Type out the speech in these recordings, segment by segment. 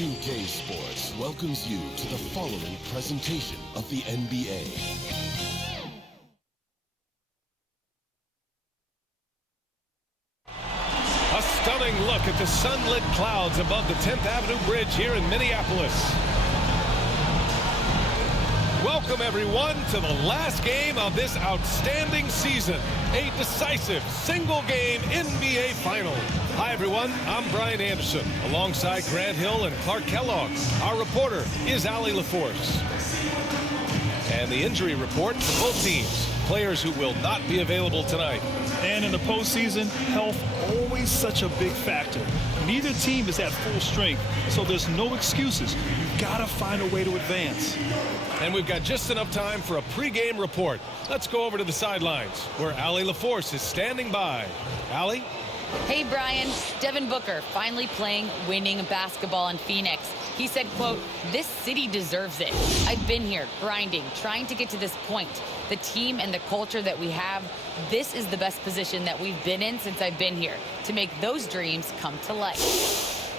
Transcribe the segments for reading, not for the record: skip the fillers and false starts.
2K Sports welcomes you to the following presentation of the NBA. A stunning look at the sunlit clouds above the 10th Avenue Bridge here in Minneapolis. Welcome, everyone, to the last game of this outstanding season. A decisive single-game NBA Final. Hi, everyone. I'm Brian Anderson, alongside Grant Hill and Clark Kellogg. Our reporter is Allie LaForce. And the injury report for both teams. Players who will not be available tonight. And in the postseason, health always such a big factor. Neither team is at full strength, so there's no excuses. You've got to find a way to advance. And we've got just enough time for a pregame report. Let's go over to the sidelines, where Allie LaForce is standing by. Allie? Hey, Brian. Devin Booker finally playing winning basketball in Phoenix. He said, quote, "This city deserves it. I've been here grinding, trying to get to this point. The team and the culture that we have, this is the best position that we've been in since I've been here, to make those dreams come to life."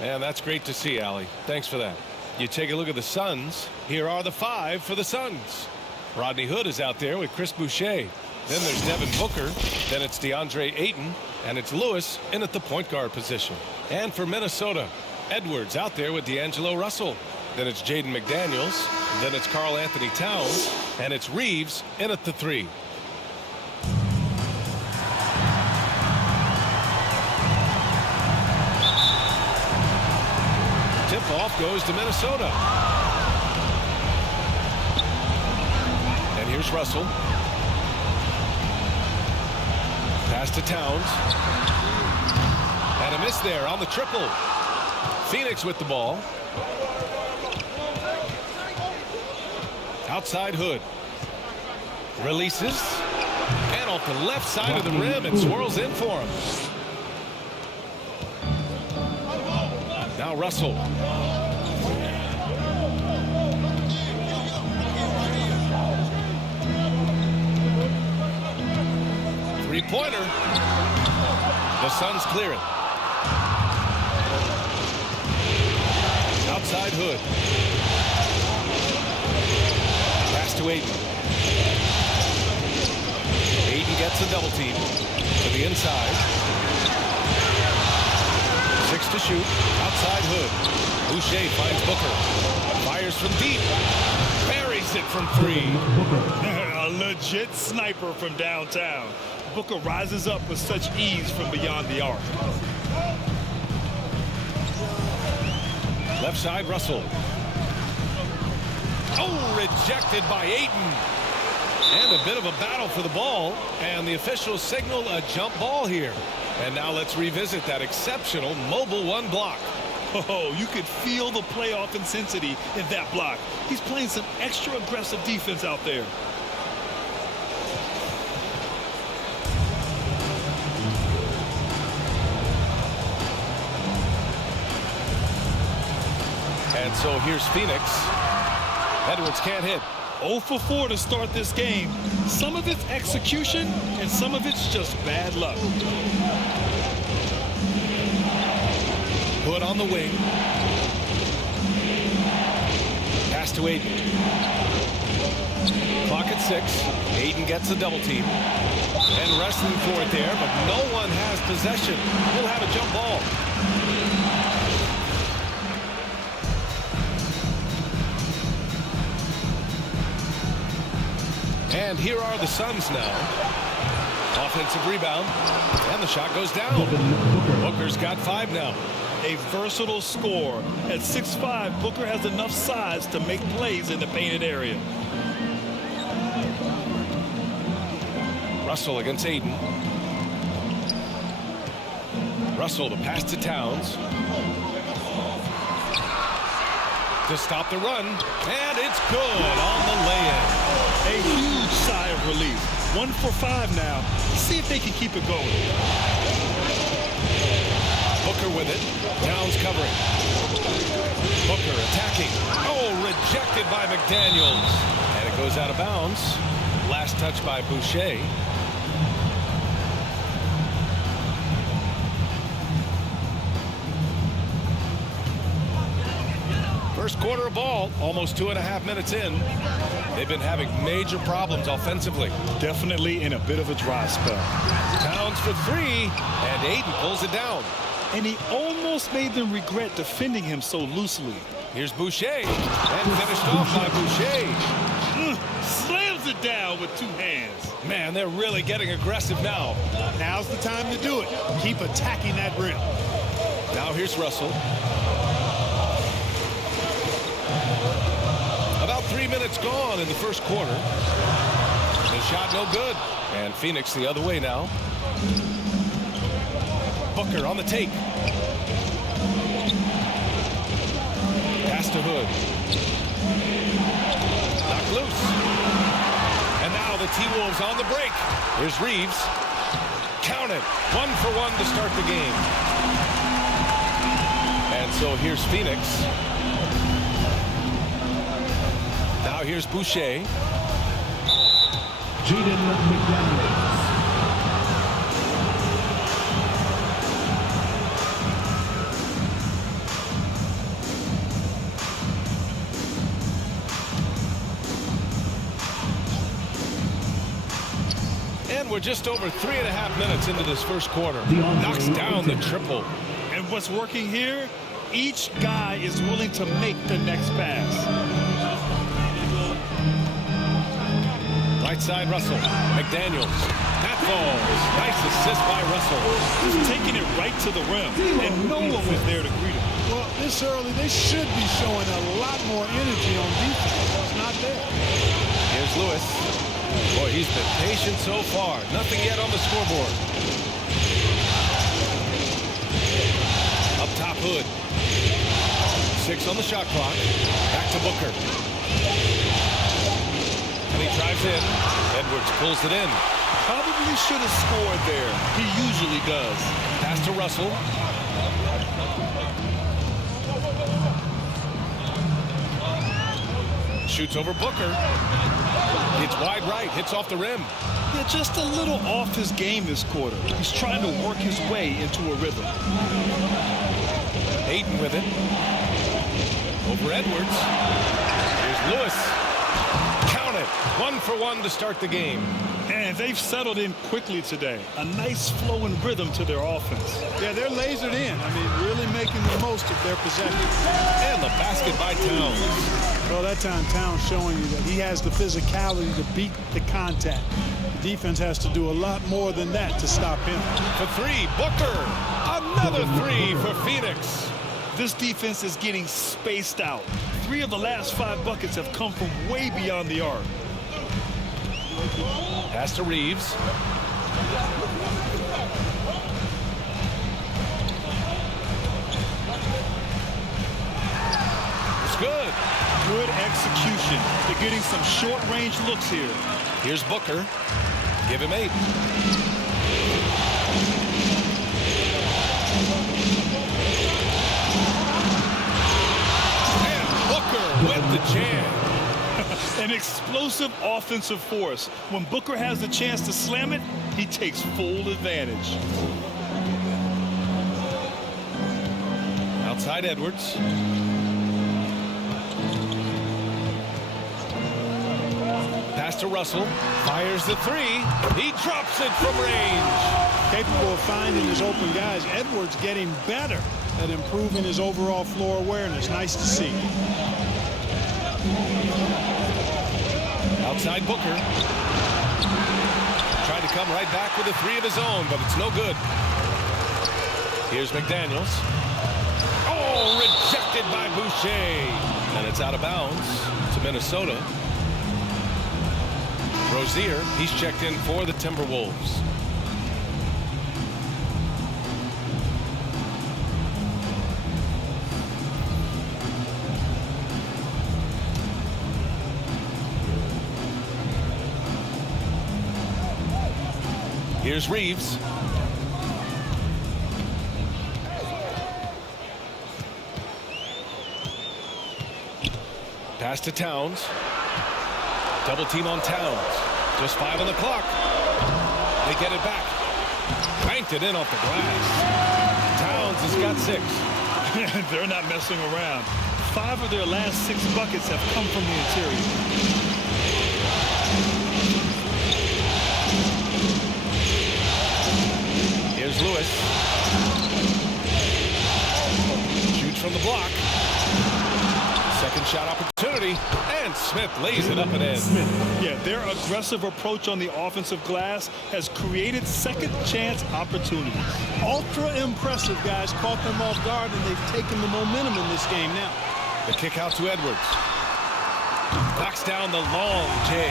Man, that's great to see, Allie. Thanks for that. You take a look at the Suns. Here are the five for the Suns. Rodney Hood is out there with Chris Boucher. Then there's Devin Booker. Then it's DeAndre Ayton. And it's Lewis in at the point guard position. And for Minnesota, Edwards out there with D'Angelo Russell. Then it's Jaden McDaniels. Then it's Karl Anthony Towns. And it's Reeves in at the three. Tip-off goes to Minnesota. And here's Russell. Pass to Towns. And a miss there on the triple. Phoenix with the ball. Outside Hood. Releases. And off the left side of the rim, and swirls in for him. Now Russell. Three-pointer. The Suns clear it. Outside Hood. Pass to Ayton. Ayton gets a double team to the inside. 6 to shoot. Outside Hood. Boucher finds Booker. Fires from deep. Buries it from three. A legit sniper from downtown. Booker rises up with such ease from beyond the arc. Left side, Russell. Oh, rejected by Ayton. And a bit of a battle for the ball. And the officials signal a jump ball here. And now let's revisit that exceptional mobile one block. Oh, you could feel the playoff intensity in that block. He's playing some extra aggressive defense out there. And so here's Phoenix. Edwards can't hit. 0 for 4 to start this game. Some of it's execution, and some of it's just bad luck. Hood on the wing. Pass to Ayton. Clock at 6. Ayton gets a double team. And wrestling for it there, but no one has possession. We'll have a jump ball. And here are the Suns now. Offensive rebound. And the shot goes down. Booker's got 5 now. A versatile scorer. At 6'5", Booker has enough size to make plays in the painted area. Russell against Ayton. Russell to pass to Towns. To stop the run. And it's good on the lay-in. A huge sigh of relief. 1 for 5 now. See if they can keep it going. Booker with it. Towns covering. Booker attacking. Oh, rejected by McDaniels. And it goes out of bounds. Last touch by Boucher. First quarter of ball, almost 2.5 minutes in. They've been having major problems offensively. Definitely in a bit of a dry spell. Towns for three, and Ayton pulls it down. And he almost made them regret defending him so loosely. Here's Boucher, and finished off by Boucher. Slams it down with two hands. Man, they're really getting aggressive now. Now's the time to do it. Keep attacking that rim. Now here's Russell. About 3 minutes gone in the first quarter. The shot no good. And Phoenix the other way now. Booker on the take. Pass to Hood. Knocked loose. And now the T-Wolves on the break. Here's Reeves. Count it. 1 for 1 to start the game. And so here's Phoenix. Now here's Boucher. Jaden McDaniels. And we're just over 3.5 minutes into this first quarter. Knocks down the triple. And what's working here? Each guy is willing to make the next pass. Right side, Russell. McDaniels. That falls. Nice assist by Russell. Just taking it right to the rim. And no one was there to greet him. Well, this early, they should be showing a lot more energy on defense. It's not there. Here's Lewis. Boy, he's been patient so far. Nothing yet on the scoreboard. Up top, Hood. 6 on the shot clock. Back to Booker. And he drives in. Edwards pulls it in. Probably should have scored there. He usually does. Pass to Russell. Shoots over Booker. It's wide right. Hits off the rim. Yeah, just a little off his game this quarter. He's trying to work his way into a rhythm. Ayton with it. Over Edwards. Here's Lewis. Count it. 1 for 1 to start the game. And they've settled in quickly today. A nice flowing rhythm to their offense. Yeah, they're lasered in. I mean, really making the most of their possession. And the basket by Towns. Well, that time Towns showing you that he has the physicality to beat the contact. The defense has to do a lot more than that to stop him. For 3, Booker. Another 3 for Phoenix. This defense is getting spaced out. 3 of the last 5 buckets have come from way beyond the arc. Pass to Reeves. It's good. Good execution. They're getting some short-range looks here. Here's Booker. Give him 8. And Booker with the jam. An explosive offensive force. When Booker has the chance to slam it, he takes full advantage. Outside Edwards. Pass to Russell. Fires the 3. He drops it from range. Capable of finding his open guys. Edwards getting better at improving his overall floor awareness. Nice to see. Outside Booker. Tried to come right back with a 3 of his own, but it's no good. Here's McDaniels. Oh, rejected by Boucher. And it's out of bounds to Minnesota. Rozier, he's checked in for the Timberwolves. Here's Reeves. Pass to Towns. Double team on Towns. Just 5 on the clock. They get it back. Banked it in off the glass. Towns has got 6. They're not messing around. 5 of their last 6 buckets have come from the interior. Here's Lewis. Shoots from the block. Second shot opportunity, and Smith lays it up and in. Yeah, their aggressive approach on the offensive glass has created second chance opportunities. Ultra impressive, guys. Caught them off guard, and they've taken the momentum in this game now. The kick out to Edwards. Knocks down the long J.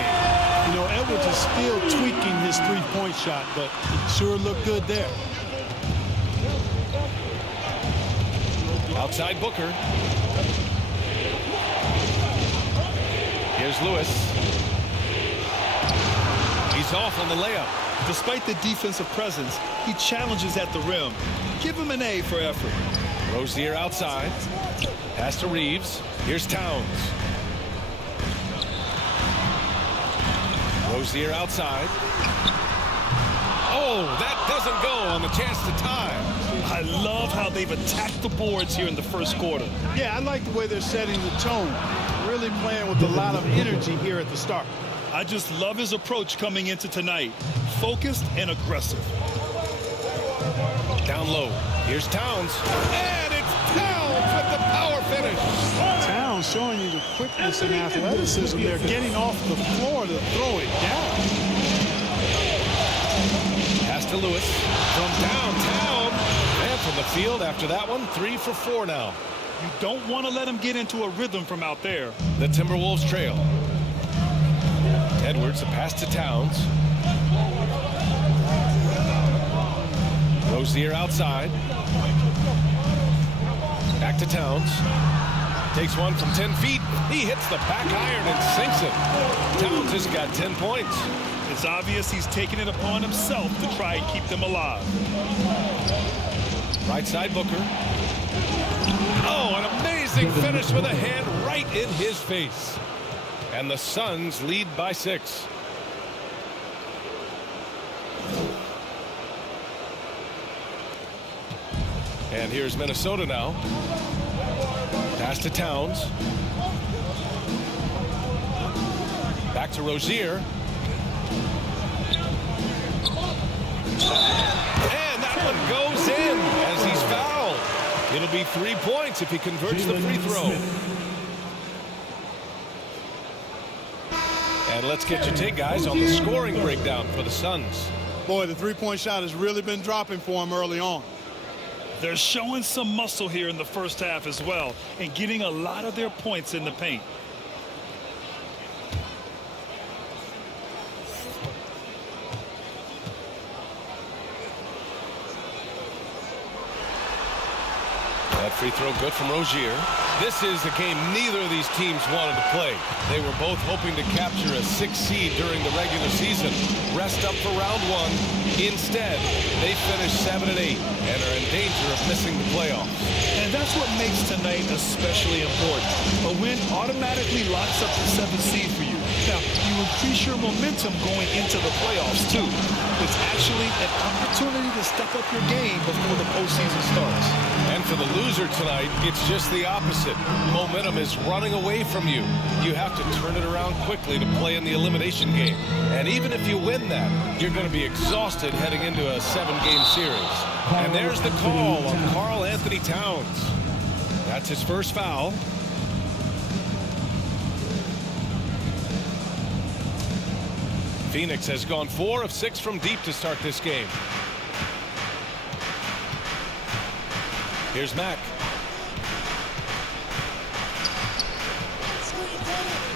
You know, Edwards is still tweaking his three-point shot, but it sure looked good there. Outside Booker. Here's Lewis. He's off on the layup. Despite the defensive presence, he challenges at the rim. Give him an A for effort. Rozier outside. Pass to Reeves. Here's Towns. Rozier outside. Oh, that doesn't go on the chance to tie. I love how they've attacked the boards here in the first quarter. Yeah, I like the way they're setting the tone. Really playing with a lot of energy here at the start. I just love his approach coming into tonight. Focused and aggressive. Down low. Here's Towns. And it's Towns with the power finish. Towns showing you the quickness and athleticism. They're getting off the floor to throw it down. Pass to Lewis from downtown. And from the field after that one, 3 for 4 now. You don't want to let him get into a rhythm from out there. The Timberwolves trail. Edwards, a pass to Towns. Rozier outside. Back to Towns. Takes one from 10 feet. He hits the back iron and sinks it. Towns has got 10 points. It's obvious he's taking it upon himself to try and keep them alive. Right side Booker. Oh, an amazing finish with a hand right in his face. And the Suns lead by 6. And here's Minnesota now. Pass to Towns. Back to Rozier. And that one goes in as he's fouled. It'll be 3 points if he converts the free throw. And let's get your take, guys, on the scoring breakdown for the Suns. Boy, the three-point shot has really been dropping for him early on. They're showing some muscle here in the first half as well and getting a lot of their points in the paint. That free throw good from Rozier. This is a game neither of these teams wanted to play. They were both hoping to capture a 6th seed during the regular season. Rest up for round 1. Instead, they finished 7 and 8 and are in danger of missing the playoffs. And that's what makes tonight especially important. A win automatically locks up the 7th seed for you. Now, you increase your momentum going into the playoffs, too. It's actually an opportunity to step up your game before the postseason starts. And for the loser tonight, it's just the opposite. Momentum is running away from you. You have to turn it around quickly to play in the elimination game. And even if you win that, you're going to be exhausted heading into a 7-game series. And there's the call on Karl Anthony Towns. That's his first foul. Phoenix has gone 4 of 6 from deep to start this game. Here's Mack.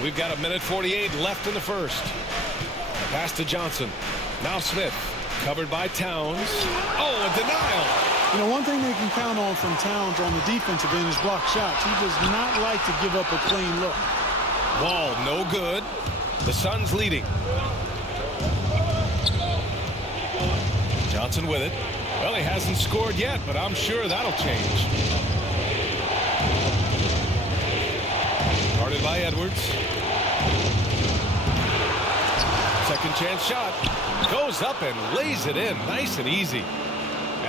We've got 1:48 left in the first. Pass to Johnson. Now Smith. Covered by Towns. Oh, a denial. You know, one thing they can count on from Towns on the defensive end is block shots. He does not like to give up a clean look. Ball no good. The Suns leading. Johnson with it. Well, he hasn't scored yet, but I'm sure that'll change. Guarded by Edwards. Second chance shot. Goes up and lays it in. Nice and easy.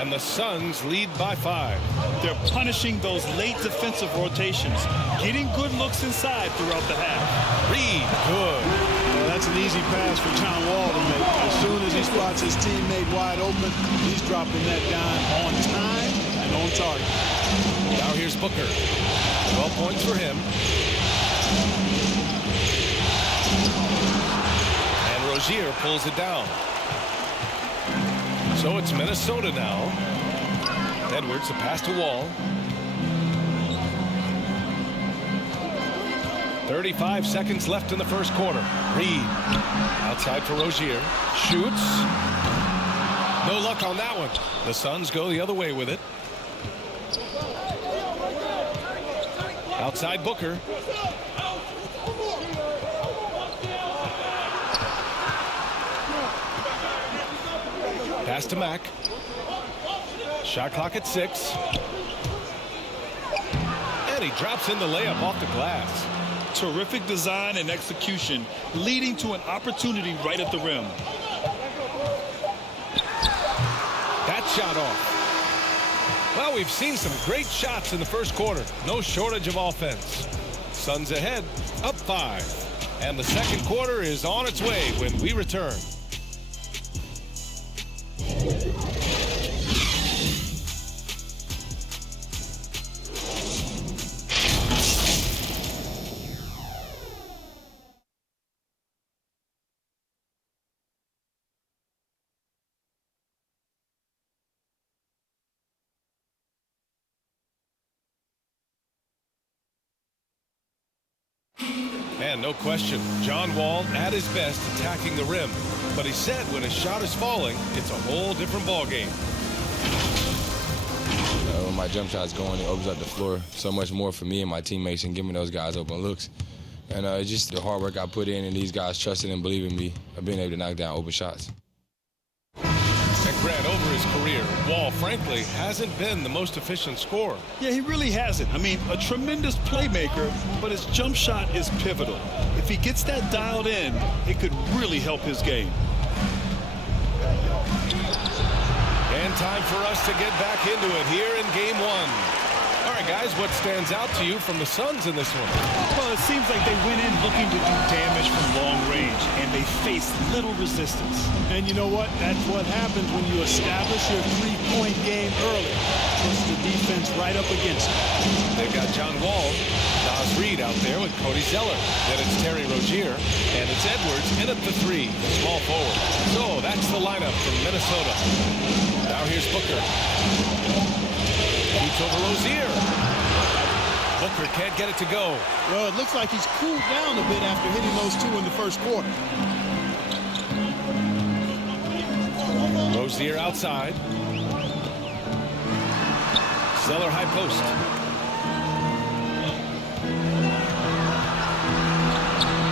And the Suns lead by 5. They're punishing those late defensive rotations, getting good looks inside throughout the half. Reed, good. Well, that's an easy pass for John Wall to make. As soon as he spots his teammate wide open, he's dropping that dime on time and on target. Now here's Booker. 12 points for him. And Rozier pulls it down. So it's Minnesota now. Edwards, a pass to Wall. 35 seconds left in the first quarter. Reed outside for Rozier. Shoots. No luck on that one. The Suns go the other way with it. Outside Booker. Pass to Mack. Shot clock at 6. And he drops in the layup off the glass. Terrific design and execution, leading to an opportunity right at the rim. That shot off. Well, we've seen some great shots in the first quarter. No shortage of offense. Suns ahead, up 5. And the second quarter is on its way when we return. And no question, John Wall at his best attacking the rim. But he said when his shot is falling, it's a whole different ball game. When my jump shot's going, it opens up the floor so much more for me and my teammates and giving those guys open looks. And it's just the hard work I put in and these guys trusting and believing me of being able to knock down open shots. And Grant, over his career, Wall, frankly, hasn't been the most efficient scorer. Yeah, he really hasn't. I mean, a tremendous playmaker, but his jump shot is pivotal. If he gets that dialed in, it could really help his game. And time for us to get back into it here in Game 1. All right, guys, what stands out to you from the Suns in this one? Well, it seems like they went in looking to do damage from long range, and they faced little resistance. And you know what? That's what happens when you establish your three-point game early. Puts the defense right up against it. They've got John Wall, Nas Reed out there with Cody Zeller. Then it's Terry Rozier, and it's Edwards in at the 3, small forward. So that's the lineup from Minnesota. Now here's Booker. Shoots over Rozier. Booker can't get it to go. Well, it looks like he's cooled down a bit after hitting those 2 in the first quarter. Rozier outside. Zeller high post.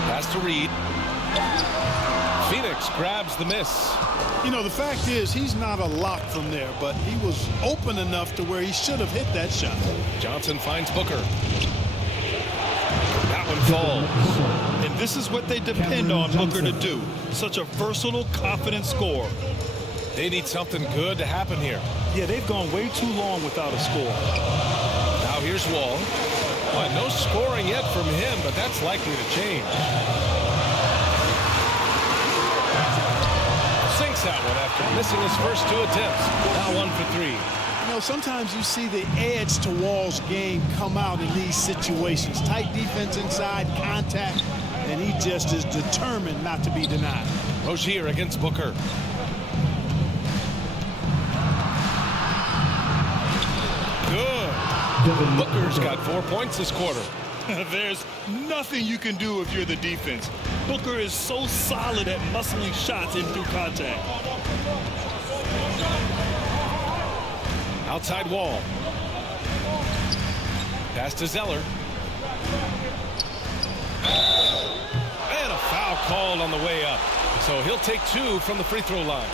Pass to Reed. Phoenix grabs the miss. You know, the fact is he's not a lock from there, but he was open enough to where he should have hit that shot. Johnson finds Booker. That one falls. And this is what they depend on Booker to do. Such a versatile, confident scorer. They need something good to happen here. Yeah, they've gone way too long without a score. Now here's Wall. Boy, no scoring yet from him, but that's likely to change. Sinks that one after missing his first 2 attempts. Now 1 for 3. You know, sometimes you see the edge to Wall's game come out in these situations. Tight defense inside, contact, and he just is determined not to be denied. Rozier against Booker. Good. Booker's got 4 points this quarter. There's nothing you can do if you're the defense. Booker is so solid at muscling shots in through contact. Outside Wall. Pass to Zeller. And a foul called on the way up. So he'll take 2 from the free throw line.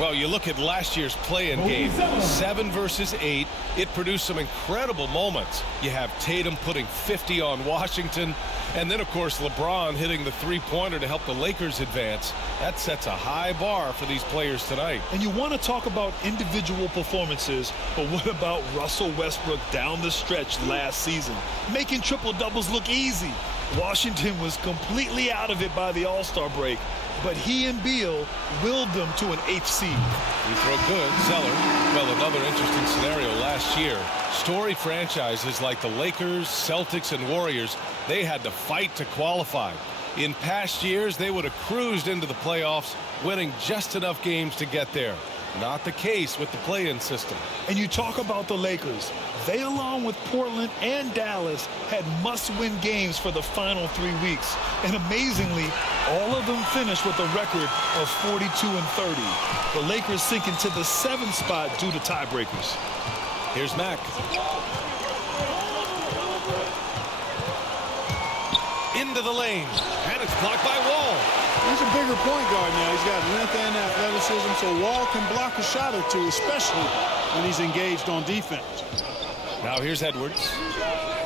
Well, you look at last year's play-in game, 7 versus 8. It produced some incredible moments. You have Tatum putting 50 on Washington, and then, of course, LeBron hitting the three-pointer to help the Lakers advance. That sets a high bar for these players tonight. And you want to talk about individual performances, but what about Russell Westbrook down the stretch last season? Making triple-doubles look easy. Washington was completely out of it by the All-Star break, but he and Beal willed them to an 8th seed. You throw good, Zeller. Well, another interesting scenario last year. Storied franchises like the Lakers, Celtics, and Warriors, they had to fight to qualify. In past years, they would have cruised into the playoffs, winning just enough games to get there. Not the case with the play-in system. And you talk about the Lakers. They, along with Portland and Dallas, had must-win games for the final 3 weeks. And amazingly, all of them finished with a record of 42-30. The Lakers sink into the 7th spot due to tiebreakers. Here's Mack. Into the lane, and it's blocked by Wall. He's a bigger point guard now. He's got length and athleticism, so Wall can block a shot or two, especially when he's engaged on defense. Now here's Edwards.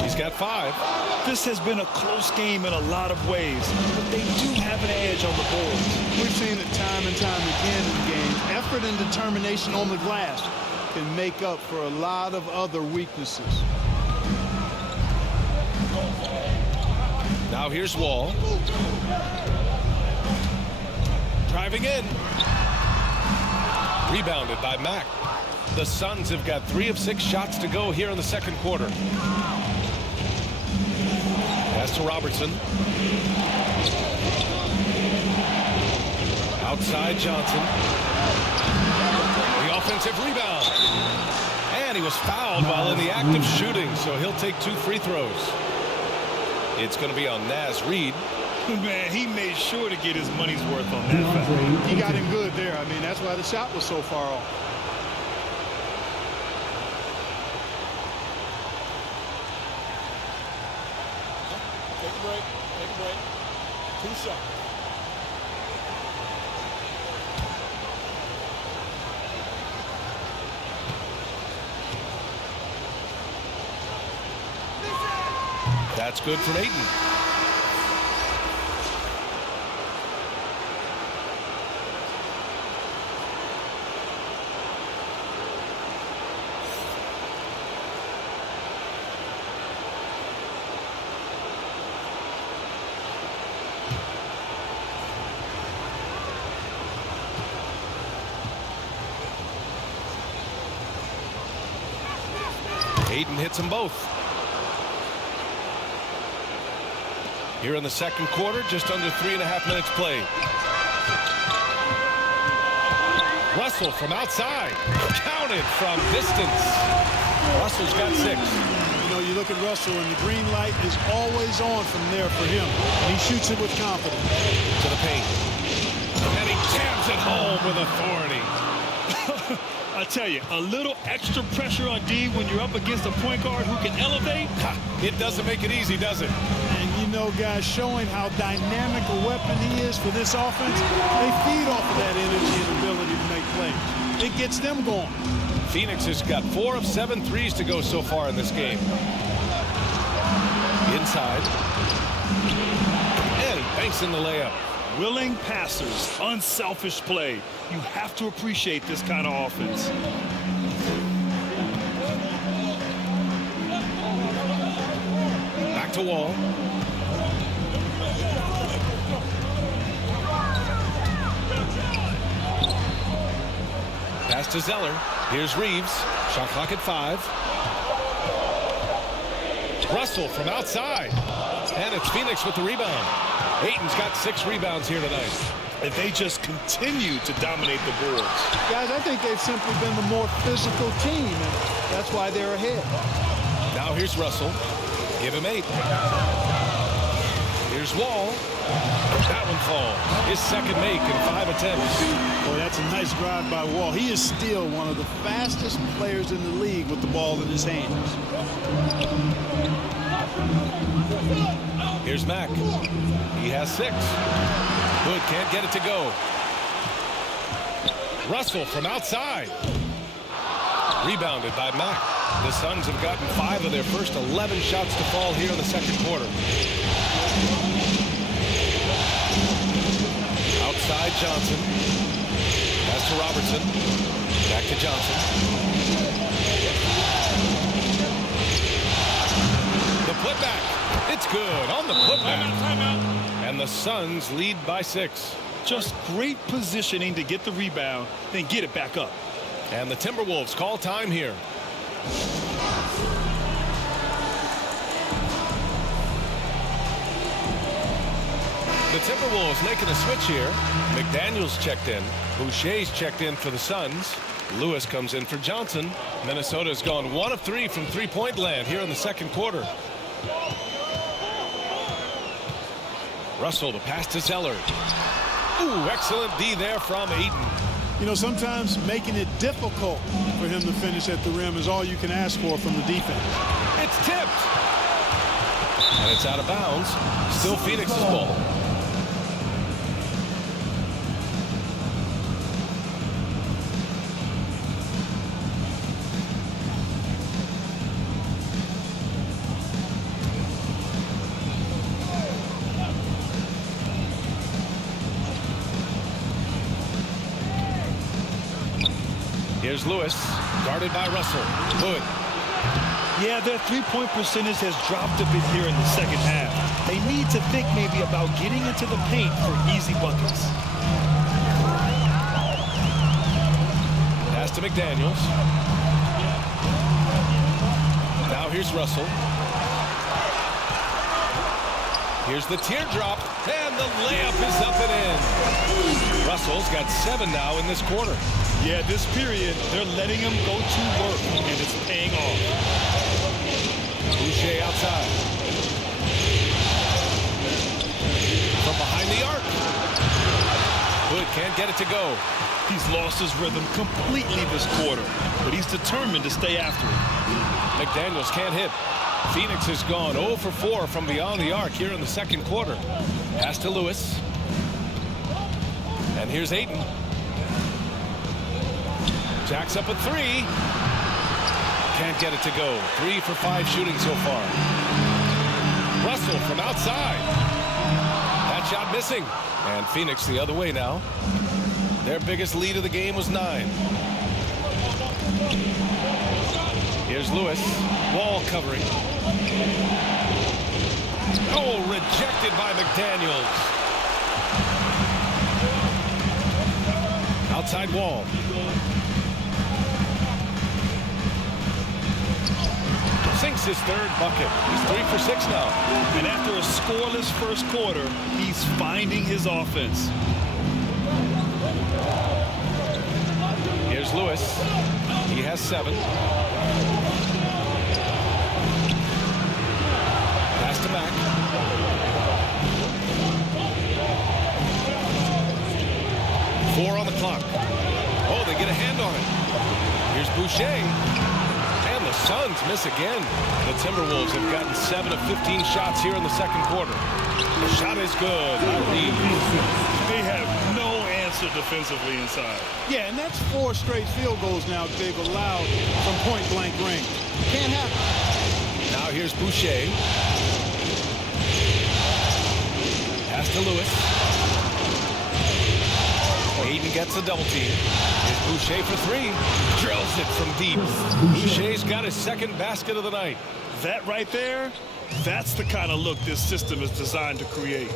He's got 5. This has been a close game in a lot of ways, but they do have an edge on the boards. We've seen it time and time again in the game. Effort and determination on the glass can make up for a lot of other weaknesses. Now here's Wall. Driving in. Rebounded by Mack. The Suns have got 3 of 6 shots to go here in the second quarter. Pass to Robertson. Outside Johnson. The offensive rebound. And he was fouled while in the act of shooting, so he'll take 2 free throws. It's going to be on Naz Reid. Man, he made sure to get his money's worth on that foul. He got him good there. I mean, that's why the shot was so far off. Take a break. Take a break. 2 shots. That's good from Ayton. Ayton hits them both. Here in the second quarter, just under 3.5 minutes played. Russell from outside. Counted from distance. Russell's got 6. You know, you look at Russell, and the green light is always on from there for him. And he shoots it with confidence. To the paint. And he jams it home with authority. I tell you, a little extra pressure on D when you're up against a point guard who can elevate. It doesn't make it easy, does it? And you know, guys, showing how dynamic a weapon he is for this offense, they feed off of that energy and ability to make plays. It gets them going. Phoenix has got 4 of 7 threes to go so far in this game. Inside. And he banks in the layup. Willing passers, unselfish play. You have to appreciate this kind of offense. Back to Wall. Pass to Zeller. Here's Reeves. Shot clock at 5. Russell from outside. And it's Phoenix with the rebound. Ayton's got 6 rebounds here tonight. And they just continue to dominate the boards. Guys, I think they've simply been the more physical team, and that's why they're ahead. Now here's Russell. Give him 8. Here's Wall. That one falls. His second make in 5 attempts. Boy, that's a nice drive by Wall. He is still one of the fastest players in the league with the ball in his hands. Here's Mack. He has 6. Good, can't get it to go. Russell from outside. Rebounded by Mack. The Suns have gotten 5 of their first 11 shots to fall here in the second quarter. Outside Johnson. Pass to Robertson. Back to Johnson. The putback. It's good on the putback. Timeout. And the Suns lead by 6. Just great positioning to get the rebound, then get it back up. And the Timberwolves call time here. The Timberwolves making a switch here. McDaniels checked in. Boucher's checked in for the Suns. Lewis comes in for Johnson. Minnesota's gone 1 of 3 from three-point land here in the second quarter. Russell, the pass to Zeller. Ooh, excellent D there from Ayton. You know, sometimes making it difficult for him to finish at the rim is all you can ask for from the defense. It's tipped. And it's out of bounds. Still Phoenix's ball. Here's Lewis, guarded by Russell. Hood. Yeah, their three-point percentage has dropped a bit here in the second half. They need to think maybe about getting into the paint for easy buckets. Pass to McDaniels. Now here's Russell. Here's the teardrop, and the layup is up and in. Russell's got 7 now in this quarter. Yeah, this period, they're letting him go to work, and it's paying off. Boucher outside. From behind the arc. Hood can't get it to go. He's lost his rhythm completely this quarter, but he's determined to stay after it. McDaniels can't hit. Phoenix has gone 0 for 4 from beyond the arc here in the second quarter. Pass to Lewis. And here's Ayton. Jacks up a 3. Can't get it to go. 3 for 5 shooting so far. Russell from outside. That shot missing. And Phoenix the other way now. Their biggest lead of the game was 9. Here's Lewis. Wall covering. Oh, rejected by McDaniels. Outside Wall. Sinks his 3rd bucket. He's 3 for 6 now. And after a scoreless first quarter, he's finding his offense. Here's Lewis. He has 7. Pass to Mack. Four on the clock. Oh, they get a hand on it. Here's Boucher. And the Suns miss again. The Timberwolves have gotten 7 of 15 shots here in the second quarter. The shot is good. They have no answer defensively inside. Yeah, and that's 4 straight field goals now they've allowed from point-blank range. Can't happen. Now here's Boucher. Pass to Lewis. Ayton gets a double team. Here's Boucher for 3. Drills it from deep. Boucher's got his 2nd basket of the night. That right there, that's the kind of look this system is designed to create.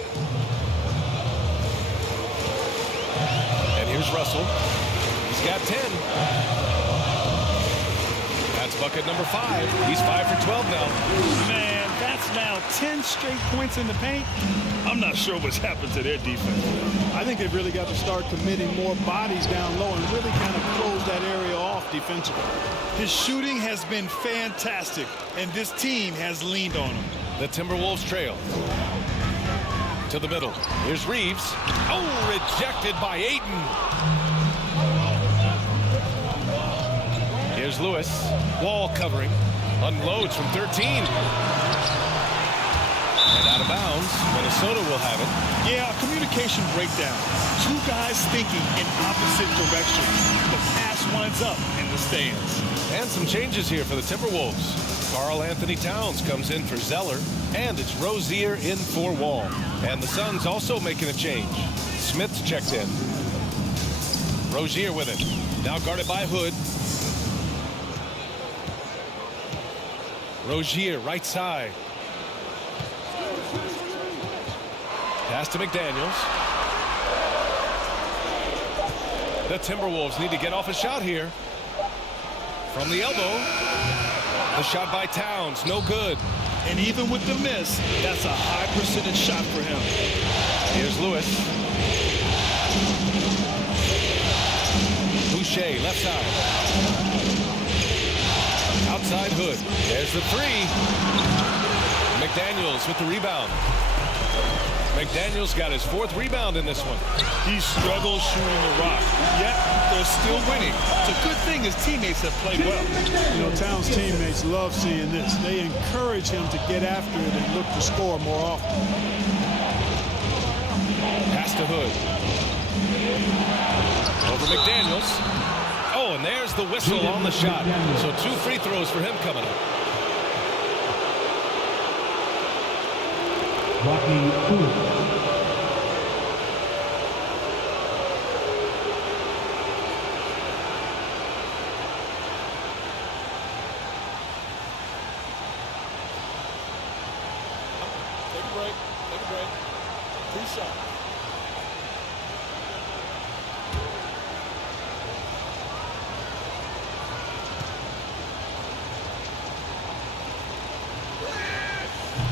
And here's Russell. He's got 10. That's bucket number 5. He's 5 for 12 now. Man, that's now 10 straight points in the paint. I'm not sure what's happened to their defense. I think they've really got to start committing more bodies down low and really kind of close that area off defensively. His shooting has been fantastic, and this team has leaned on him. The Timberwolves trail. To the middle. Here's Reeves. Oh, rejected by Ayton. Here's Lewis. Wall covering. Unloads from 13. And Out of bounds. Minnesota will have it. Yeah, communication breakdown. Two guys thinking in opposite directions. The pass winds up in the stands. And some changes here for the Timberwolves. Karl Anthony Towns comes in for Zeller, and it's Rozier in for Wall. And the Suns also making a change. Smith's checked in. Rozier with it. Now guarded by Hood. Rozier, right side. Pass to McDaniels. The Timberwolves need to get off a shot here. From the elbow. The shot by Towns, no good. And even with the miss, that's a high percentage shot for him. Here's Lewis. Boucher, left side. Outside Hood. There's the three. McDaniels with the rebound. McDaniels got his fourth rebound in this one. He struggles shooting the rock, yet they're still winning. It's a good thing his teammates have played well. You know, Towns' teammates love seeing this. They encourage him to get after it and look to score more often. Pass to Hood. Over McDaniels. Oh, and there's the whistle on the shot. So 2 free throws for him coming up. Take a break. Take a break. 2 shots.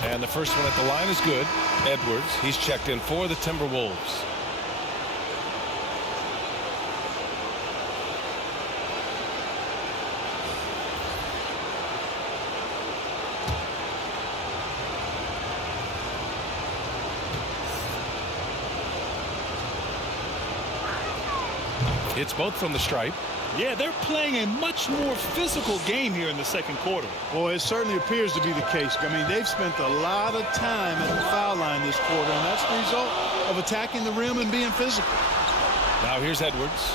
And the first one at the line is good. Edwards, he's checked in for the Timberwolves. It's both from the stripe. Yeah, they're playing a much more physical game here in the second quarter. Well, it certainly appears to be the case. I mean, they've spent a lot of time at the foul line this quarter, and that's the result of attacking the rim and being physical. Now here's Edwards.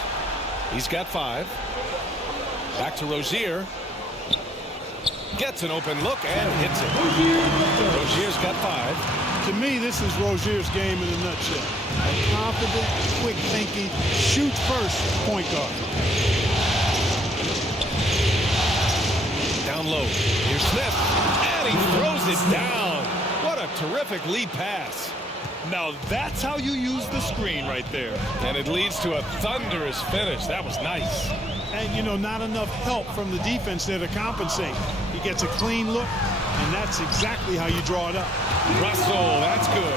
He's got 5. Back to Rozier. Gets an open look and hits it. Rozier's got 5. To me, this is Rozier's game in a nutshell. A confident, quick-thinking, shoot-first point guard. Down low. Here's Smith. And he throws it down. What a terrific lead pass. Now that's how you use the screen right there. And it leads to a thunderous finish. That was nice. And, you know, not enough help from the defense there to compensate. He gets a clean look, and that's exactly how you draw it up. Russell, that's good.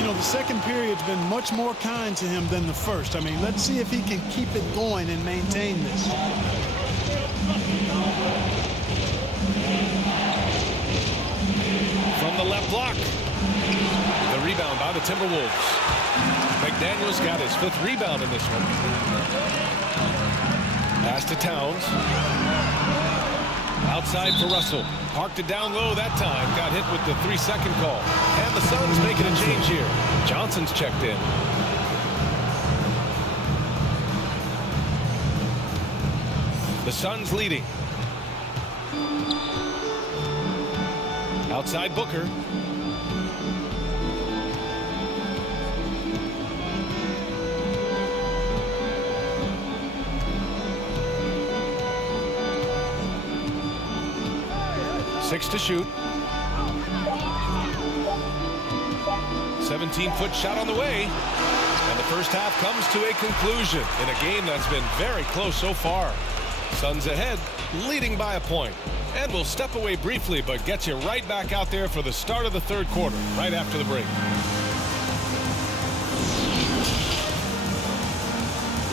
You know, the second period's been much more kind to him than the first. I mean, let's see if he can keep it going and maintain this. From the left block. The rebound by the Timberwolves. McDaniels got his 5th rebound in this one. Pass to Towns. Outside for Russell. Parked it down low that time. Got hit with the 3-second call. And the Suns making a change here. Johnson's checked in. The Suns leading. Outside Booker. Six to shoot. 17-foot shot on the way. And the first half comes to a conclusion in a game that's been very close so far. Suns ahead, leading by a point. And we'll step away briefly, but get you right back out there for the start of the third quarter, right after the break.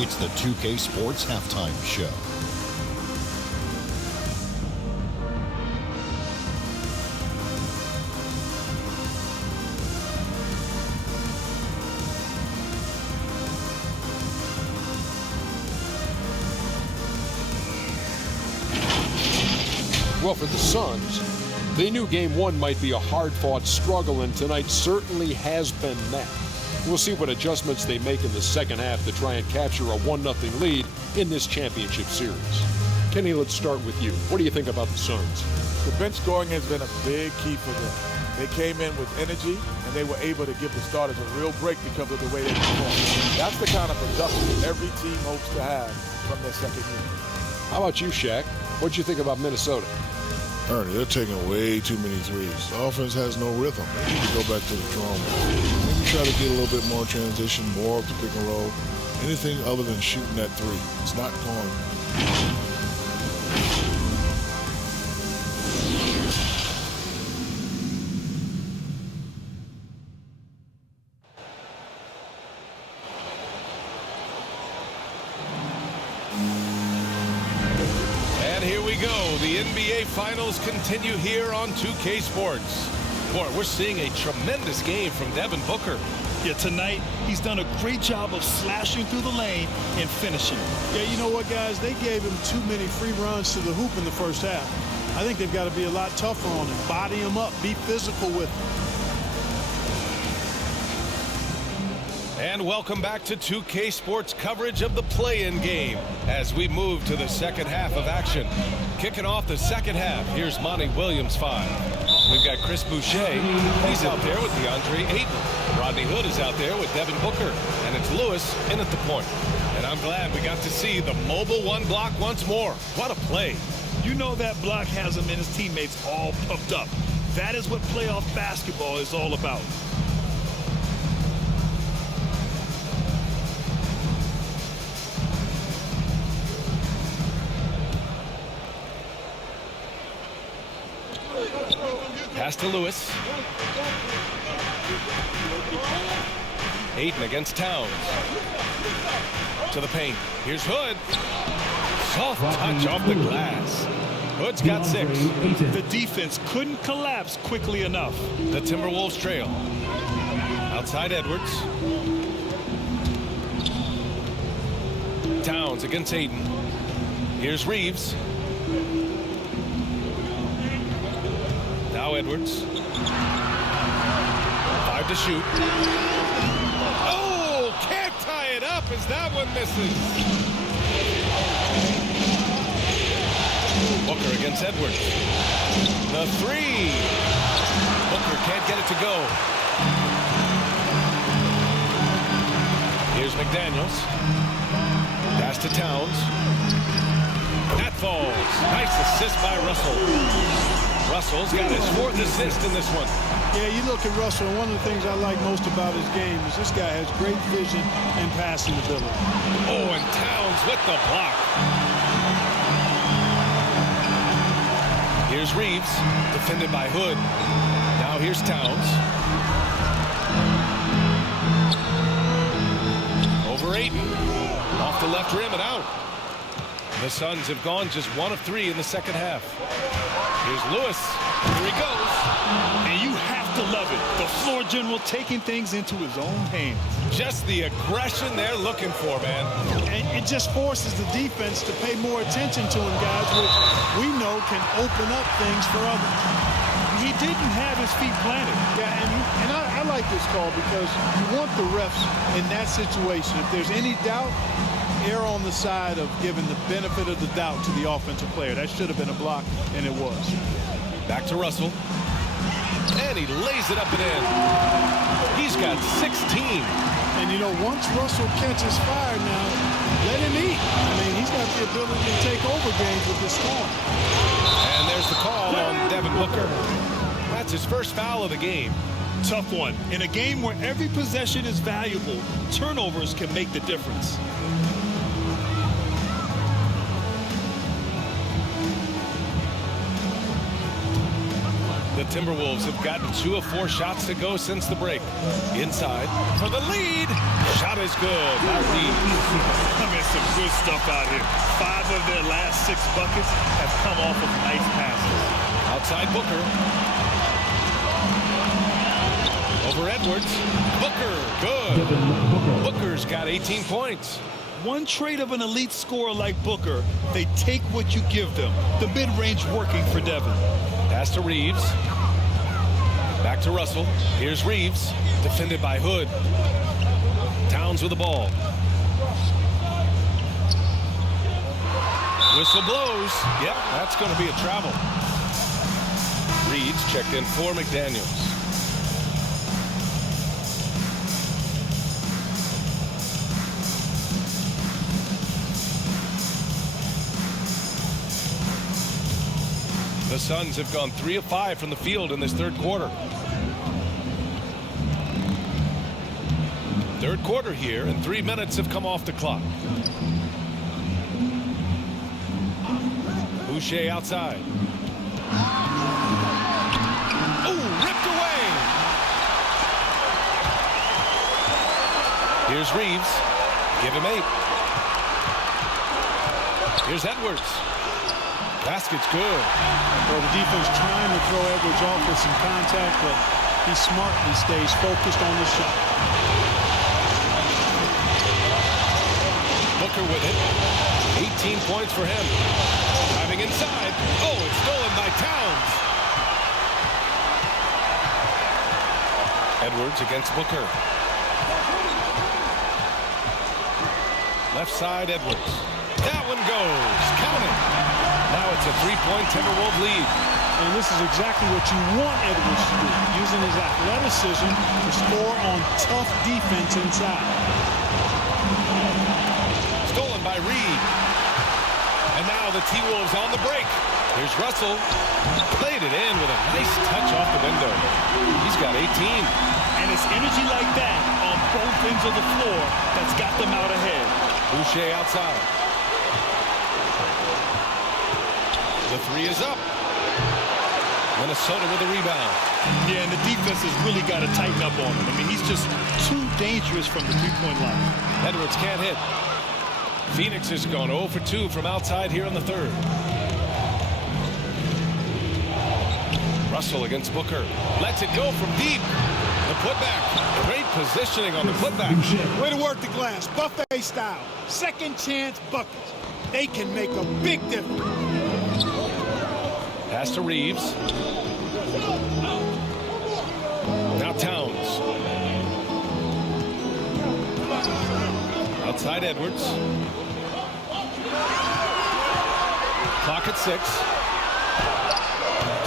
It's the 2K Sports Halftime Show. Well, for the Suns, They knew game one might be a hard-fought struggle, and tonight certainly has been that. We'll see what adjustments they make in the second half to try and capture a 1-0 lead in this championship series. Kenny, let's start with you. What do you think about the Suns? The bench scoring has been a big key for them. They came in with energy, and they were able to give the starters a real break because of the way they performed. That's the kind of production every team hopes to have from their second unit. How about you, Shaq? What'd you think about Minnesota? Ernie, they're taking way too many threes. The offense has no rhythm. They need to go back to the drawing board. Maybe try to get a little bit more transition, more of the pick and roll. Anything other than shooting that three. It's not going. The NBA Finals continue here on 2K Sports. Boy, we're seeing a tremendous game from Devin Booker. Yeah, tonight, he's done a great job of slashing through the lane and finishing. Yeah, you know what, guys? They gave him too many free runs to the hoop in the first half. I think they've got to be a lot tougher on him. Body him up. Be physical with him. And welcome back to 2K Sports coverage of the play-in game as we move to the second half of action. Kicking off the second half, here's Monty Williams 5. We've got Chris Boucher. He's out there with DeAndre Ayton. Rodney Hood is out there with Devin Booker. And it's Lewis in at the point. And I'm glad we got to see the mobile one block once more. What a play. You know that block has him and his teammates all pumped up. That is what playoff basketball is all about. Pass to Lewis. Ayton against Towns. To the paint. Here's Hood. Soft touch off the glass. Hood's got 6. The defense couldn't collapse quickly enough. The Timberwolves trail. Outside Edwards. Towns against Ayton. Here's Reeves. Now Edwards. 5 to shoot. Oh, can't tie it up as that one misses. Booker against Edwards. The 3. Booker can't get it to go. Here's McDaniels. Pass to Towns. That falls. Nice assist by Russell. Russell's got his 4th assist in this one. Yeah, you look at Russell, and one of the things I like most about his game is this guy has great vision and passing ability. Oh, and Towns with the block. Here's Reeves, defended by Hood. Now here's Towns. Over Ayton. Off the left rim and out. The Suns have gone just 1 of 3 in the second half. Here's Lewis. Here he goes. And you have to love it. The floor general taking things into his own hands. Just the aggression they're looking for, man. And it just forces the defense to pay more attention to him, guys, which we know can open up things for others. He didn't have his feet planted. Yeah, and I like this call because you want the refs in that situation. If there's any doubt, err on the side of giving the benefit of the doubt to the offensive player. That should have been a block, and it was. Back to Russell. And he lays it up and in. He's got 16. And, you know, once Russell catches fire now, let him eat. I mean, he's got the ability to take over games with his scoring. And there's the call on Devin Booker. That's his first foul of the game. Tough one. In a game where every possession is valuable, turnovers can make the difference. The Timberwolves have gotten 2 of 4 shots to go since the break. Inside for the lead. Shot is good by Reeves. I mean, some good stuff out here. 5 of their last 6 buckets have come off of nice passes. Outside Booker. Over Edwards. Booker, good. Booker's got 18 points. One trait of an elite scorer like Booker, they take what you give them. The mid-range working for Devin. Pass to Reeves. Back to Russell. Here's Reeves. Defended by Hood. Towns with the ball. Whistle blows. Yep, that's going to be a travel. Reed's checked in for McDaniels. The Suns have gone 3 of 5 from the field in this third quarter. Third quarter here, and 3 minutes have come off the clock. Boucher outside. Oh, ripped away. Here's Reeves. Give him 8. Here's Edwards. Basket's good. Well, the defense trying to throw Edwards off with some contact, but he's smart. He stays focused on the shot. Booker with it. 18 points for him. Driving inside. Oh, it's stolen by Towns. Edwards against Booker. Left side, Edwards. That one goes. Count it. Now it's a 3-point Timberwolves lead. And this is exactly what you want Edwards to do, using his athleticism to score on tough defense inside. Stolen by Reed. And now the T-Wolves on the break. Here's Russell. Played it in with a nice touch off the window. He's got 18. And it's energy like that on both ends of the floor that's got them out ahead. Boucher outside. The 3 is up. Minnesota with a rebound. Yeah, and the defense has really got to tighten up on him. I mean, he's just too dangerous from the three-point line. Edwards can't hit. Phoenix has gone 0 for 2 from outside here in the third. Russell against Booker. Lets it go from deep. The putback. Great positioning on the putback. Way to work the glass. Buffet style. Second chance buckets. They can make a big difference. Pass to Reeves. Now Towns. Outside Edwards. Clock at 6.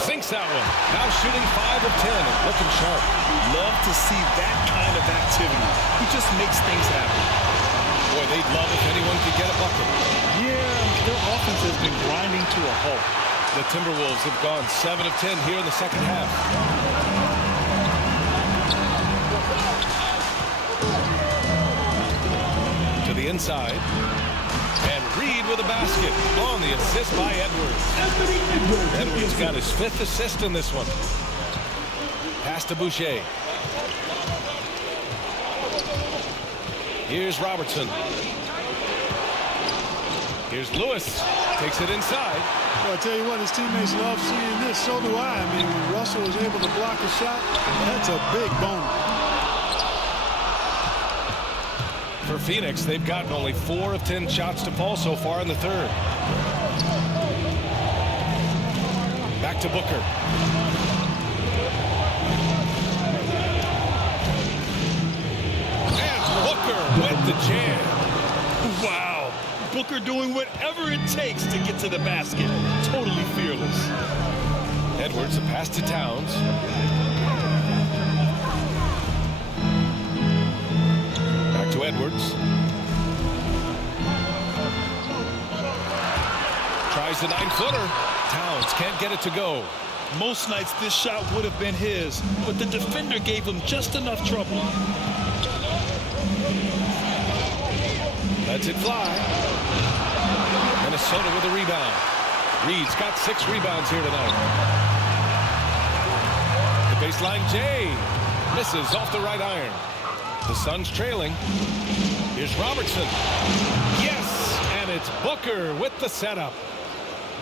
Sinks that one. Now shooting 5 of 10 and looking sharp. Love to see that kind of activity. He just makes things happen. Boy, they'd love if anyone could get a bucket. Yeah, their offense has been grinding to a halt. The Timberwolves have gone 7 of 10 here in the second half. To the inside. And Reed with a basket on the assist by Edwards. Edwards got his 5th assist in this one. Pass to Boucher. Here's Robertson. Here's Lewis. Takes it inside. Well, I tell you what, his teammates love seeing this. So do I. I mean, when Russell is able to block a shot, that's a big bonus. For Phoenix, they've gotten only 4 of 10 shots to fall so far in the third. Back to Booker. And Booker with the jam. Wow. Booker doing whatever it takes to get to the basket. Totally fearless. Edwards, a pass to Towns. Back to Edwards. Tries the 9-footer. Towns can't get it to go. Most nights this shot would have been his, but the defender gave him just enough trouble. Lets it fly. Minnesota with a rebound. Reed's got 6 rebounds here tonight. The baseline J misses off the right iron. The Suns trailing. Here's Robertson. Yes, and it's Booker with the setup.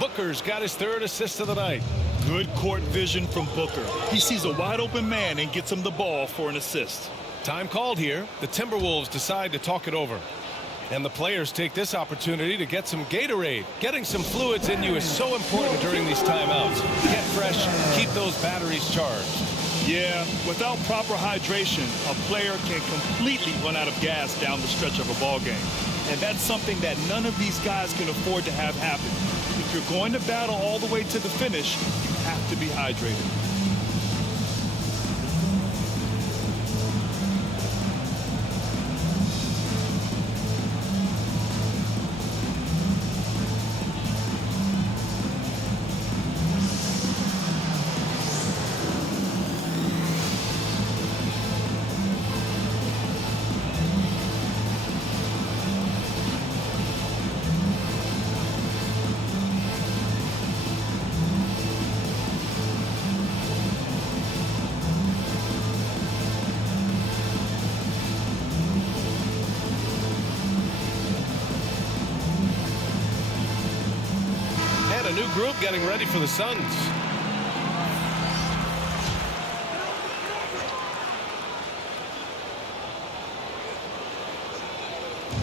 Booker's got his 3rd assist of the night. Good court vision from Booker. He sees a wide open man and gets him the ball for an assist. Time called here. The Timberwolves decide to talk it over. And the players take this opportunity to get some Gatorade. Getting some fluids in you is so important during these timeouts. Get fresh, keep those batteries charged. Yeah, without proper hydration, a player can completely run out of gas down the stretch of a ball game. And that's something that none of these guys can afford to have happen. If you're going to battle all the way to the finish, you have to be hydrated. A new group getting ready for the Suns.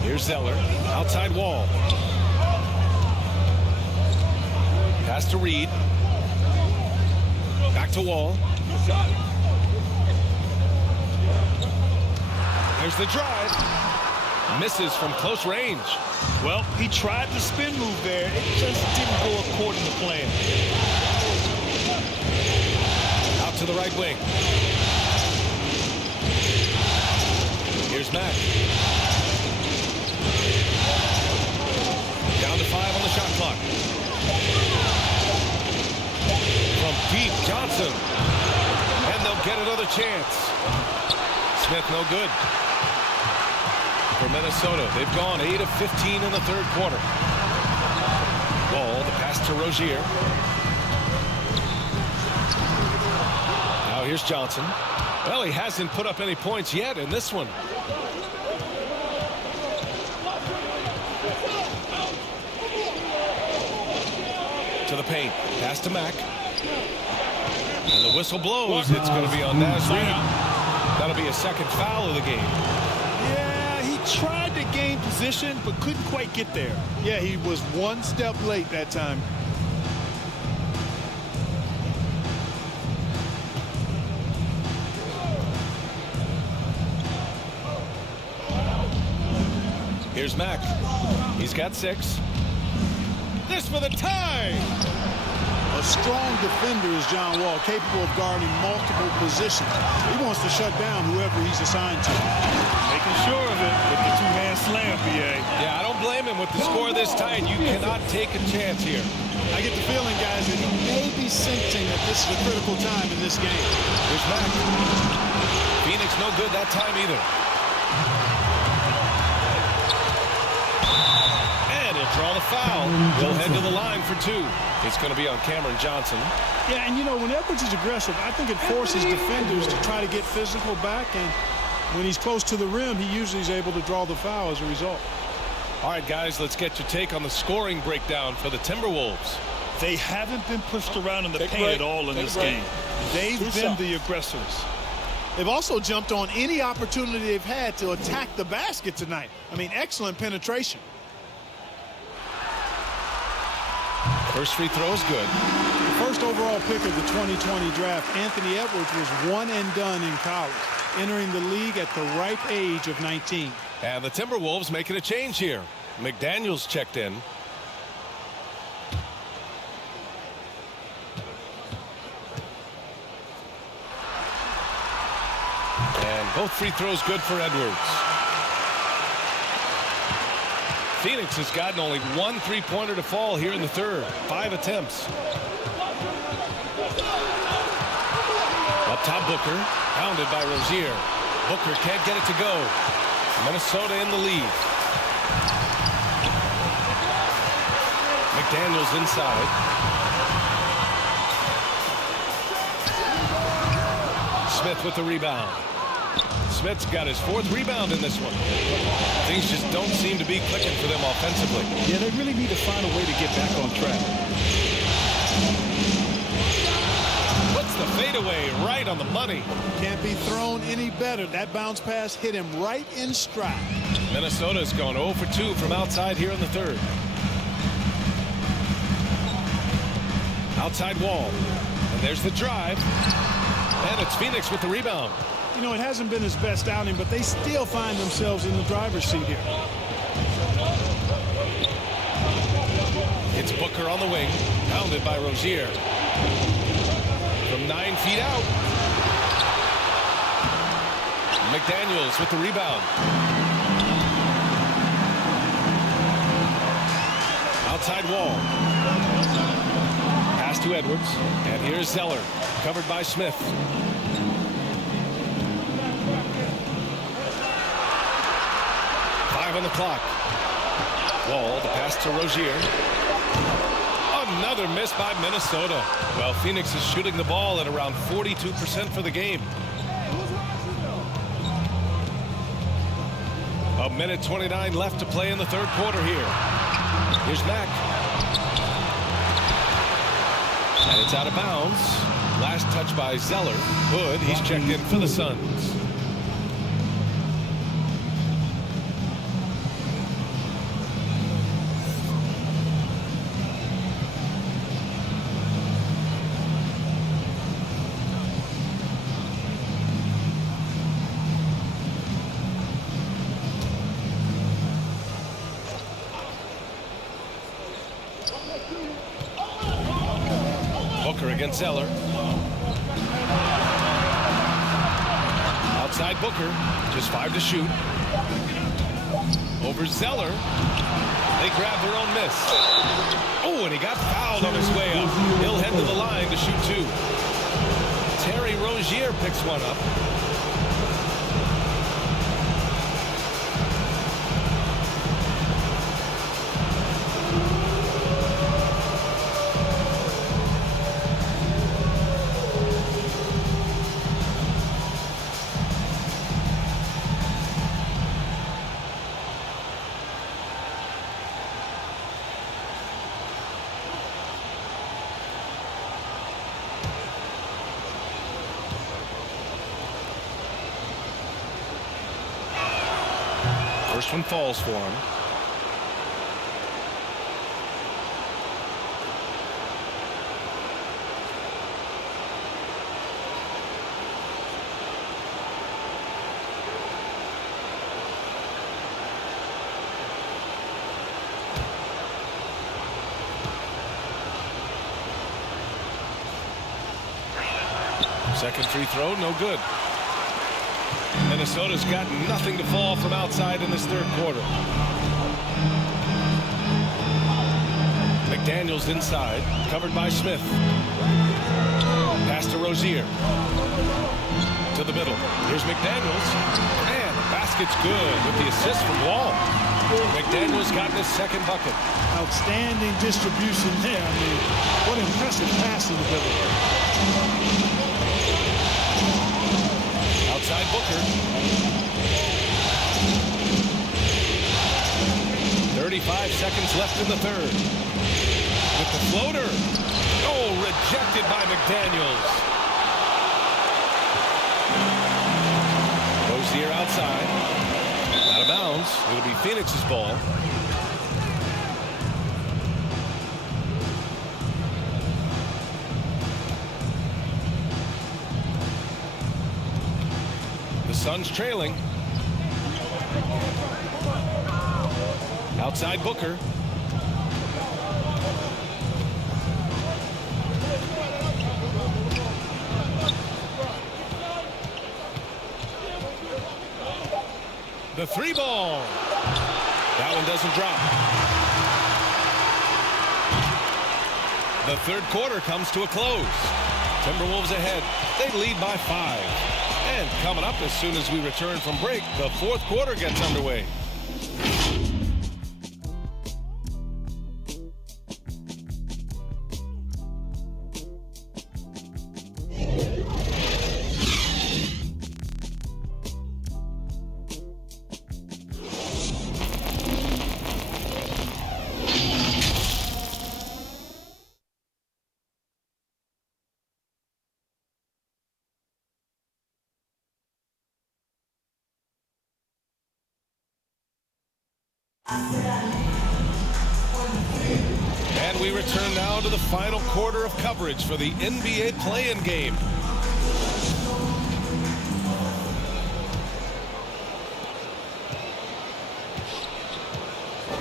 Here's Zeller, outside Wall. Pass to Reed. Back to Wall. There's the drive. Misses from close range. Well, he tried the spin move there. It just didn't go according to plan. Out to the right wing. Here's Mack. Down to 5 on the shot clock. From deep, Johnson. And they'll get another chance. Smith no good. For Minnesota, they've gone 8 of 15 in the third quarter. Ball, the pass to Rozier. Now here's Johnson. Well, he hasn't put up any points yet in this one. To the paint. Pass to Mack. And the whistle blows. It's going to be on Naz Reid. That'll be a second foul of the game. Tried to gain position, but couldn't quite get there. Yeah, he was one step late that time. Here's Mack. He's got 6. This for the tie. A strong defender is John Wall, capable of guarding multiple positions. He wants to shut down whoever he's assigned to. Making sure of it with the two-hand slam, BA. Yeah, I don't blame him with the score this tight. You cannot take a chance here. I get the feeling, guys, that he may be sensing that this is a critical time in this game. Here's Mack. Phoenix no good that time either. And he'll draw the foul. He'll head to the line for 2. It's going to be on Cameron Johnson. Yeah, and you know, when Edwards is aggressive, I think it forces defenders to try to get physical back, and when he's close to the rim, he usually is able to draw the foul as a result. All right, guys, let's get your take on the scoring breakdown for the Timberwolves. They haven't been pushed around in the paint at all in this game. They've been the aggressors. They've also jumped on any opportunity they've had to attack the basket tonight. I mean, excellent penetration. First free throw is good. The first overall pick of the 2020 draft, Anthony Edwards was one and done in college, entering the league at the ripe age of 19. And the Timberwolves making a change here. McDaniels checked in. And both free throws good for Edwards. Phoenix has gotten only 1 3-pointer to fall here in the third. 5 attempts. Up top, Booker. Pounded by Rozier. Booker can't get it to go. Minnesota in the lead. McDaniels inside. Smith with the rebound. Smith's got his 4th rebound in this one. Things just don't seem to be clicking for them offensively. Yeah, they really need to find a way to get back on track. Puts the fadeaway right on the money. Can't be thrown any better. That bounce pass hit him right in stride. Minnesota's gone 0 for 2 from outside here in the third. Outside wall. And there's the drive. And it's Phoenix with the rebound. You know, it hasn't been his best outing, but they still find themselves in the driver's seat here. It's Booker on the wing, pounded by Rozier. From 9 feet out. McDaniels with the rebound. Outside wall. Pass to Edwards. And here's Zeller, covered by Smith. On the clock. Wall, the pass to Rozier. Another miss by Minnesota. Well, Phoenix is shooting the ball at around 42% for the game. A minute 29 left to play in the third quarter here. Here's Mack. And it's out of bounds. Last touch by Zeller. Hood, he's checked in for the Suns. Booker against Zeller. Outside Booker. Just 5 to shoot. Over Zeller. They grab their own miss. Oh, and he got fouled on his way up. He'll head to the line to shoot 2. Terry Rozier picks one up. First one falls for him. Second free throw, no good. Minnesota's got nothing to fall from outside in this third quarter. McDaniels inside, covered by Smith. Pass to Rozier. To the middle. Here's McDaniels. And the basket's good with the assist from Wall. McDaniels got his second bucket. Outstanding distribution there. I mean, what impressive passing ability. Outside Booker. 35 seconds left in the third. With the floater. Oh, rejected by McDaniels. Rozier outside. Out of bounds. It'll be Phoenix's ball. Suns trailing. Outside Booker. The 3 ball. That one doesn't drop. The third quarter comes to a close. Timberwolves ahead. They lead by 5. And coming up as soon as we return from break, the fourth quarter gets underway. And we return now to the final quarter of coverage for the NBA play-in game.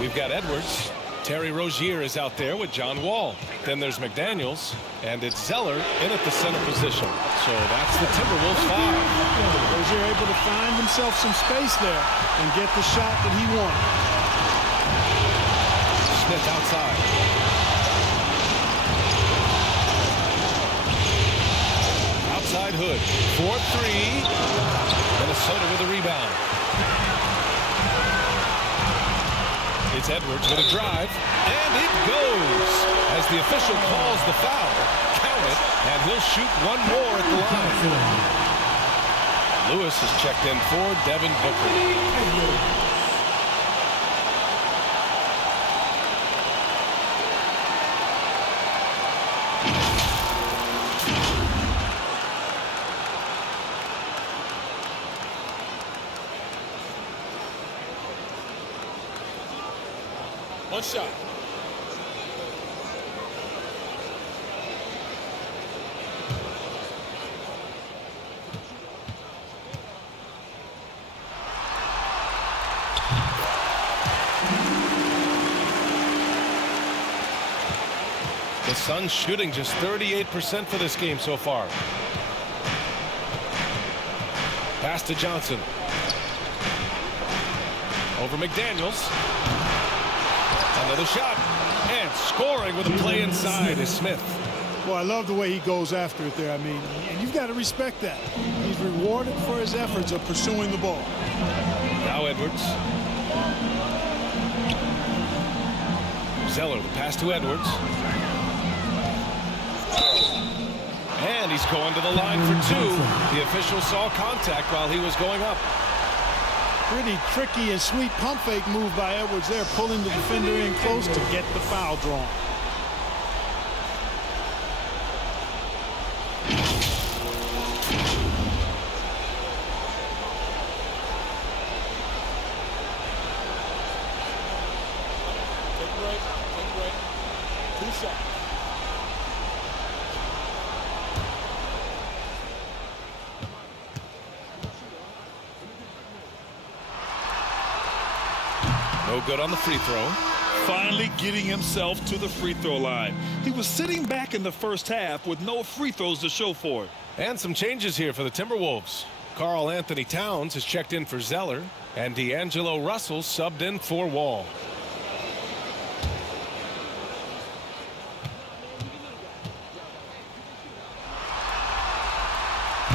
We've got Edwards. Terry Rozier is out there with John Wall. Then there's McDaniels, and it's Zeller in at the center position. So that's the Timberwolves 5. Rozier able to find himself some space there and get the shot that he wanted. Smith outside. Outside Hood. 4-3. Minnesota with a rebound. It's Edwards with a drive, and it goes as the official calls the foul. Count it, and he'll shoot one more at the line. Lewis is checked in for Devin Booker. One shot. The Suns shooting just 38% for this game so far. Pass to Johnson. Over McDaniels. Another shot, and scoring with a play inside is Smith. Well, I love the way he goes after it there. I mean, and you've got to respect that. He's rewarded for his efforts of pursuing the ball. Now Edwards. Zeller, the pass to Edwards. And he's going to the line for two. The official saw contact while he was going up. Pretty tricky and sweet pump fake move by Edwards there, pulling the defender in close to get the foul drawn. Take a break. Take a break. 2 shots. No good on the free throw. Finally getting himself to the free throw line. He was sitting back in the first half with no free throws to show for it. And some changes here for the Timberwolves. Karl Anthony Towns has checked in for Zeller, and D'Angelo Russell subbed in for Wall.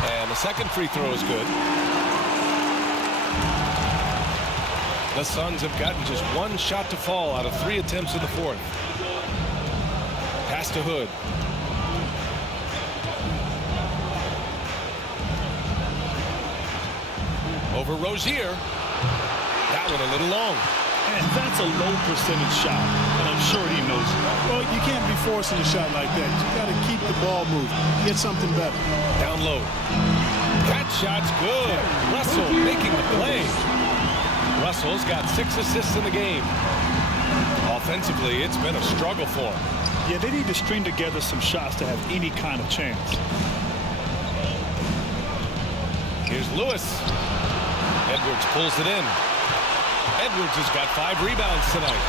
And the second free throw is good. The Suns have gotten just one shot to fall out of 3 attempts in the fourth. Pass to Hood. Over Rozier. That one a little long. And that's a low percentage shot, and I'm sure he knows it. Well, you can't be forcing a shot like that. You got to keep the ball moving. Get something better. Down low. That shot's good. Russell making the play. Russell's got 6 assists in the game. Offensively, it's been a struggle for him. Yeah, they need to string together some shots to have any kind of chance. Here's Lewis. Edwards pulls it in. Edwards has got 5 rebounds tonight.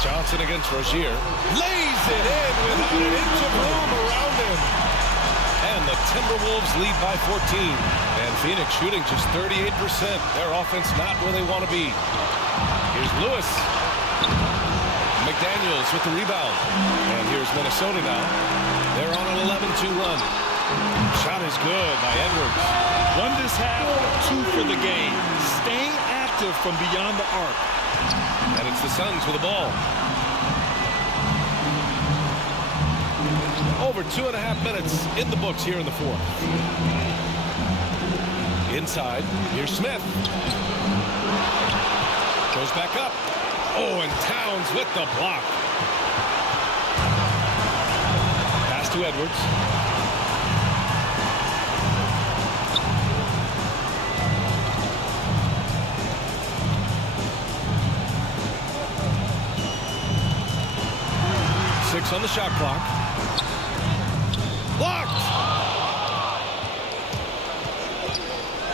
Johnson against Rozier. Lays it in without an inch of room around him. And the Timberwolves lead by 14. And Phoenix shooting just 38%. Their offense not where they want to be. Here's Lewis. McDaniels with the rebound. And here's Minnesota now. They're on an 11-2 run. Shot is good by Edwards. Won this half, 2 for the game. Staying active from beyond the arc. And it's the Suns with the ball. Over 2.5 minutes in the books here in the fourth. Inside, here's Smith. Goes back up. Oh, and Towns with the block. Pass to Edwards. 6 on the shot clock. Blocked!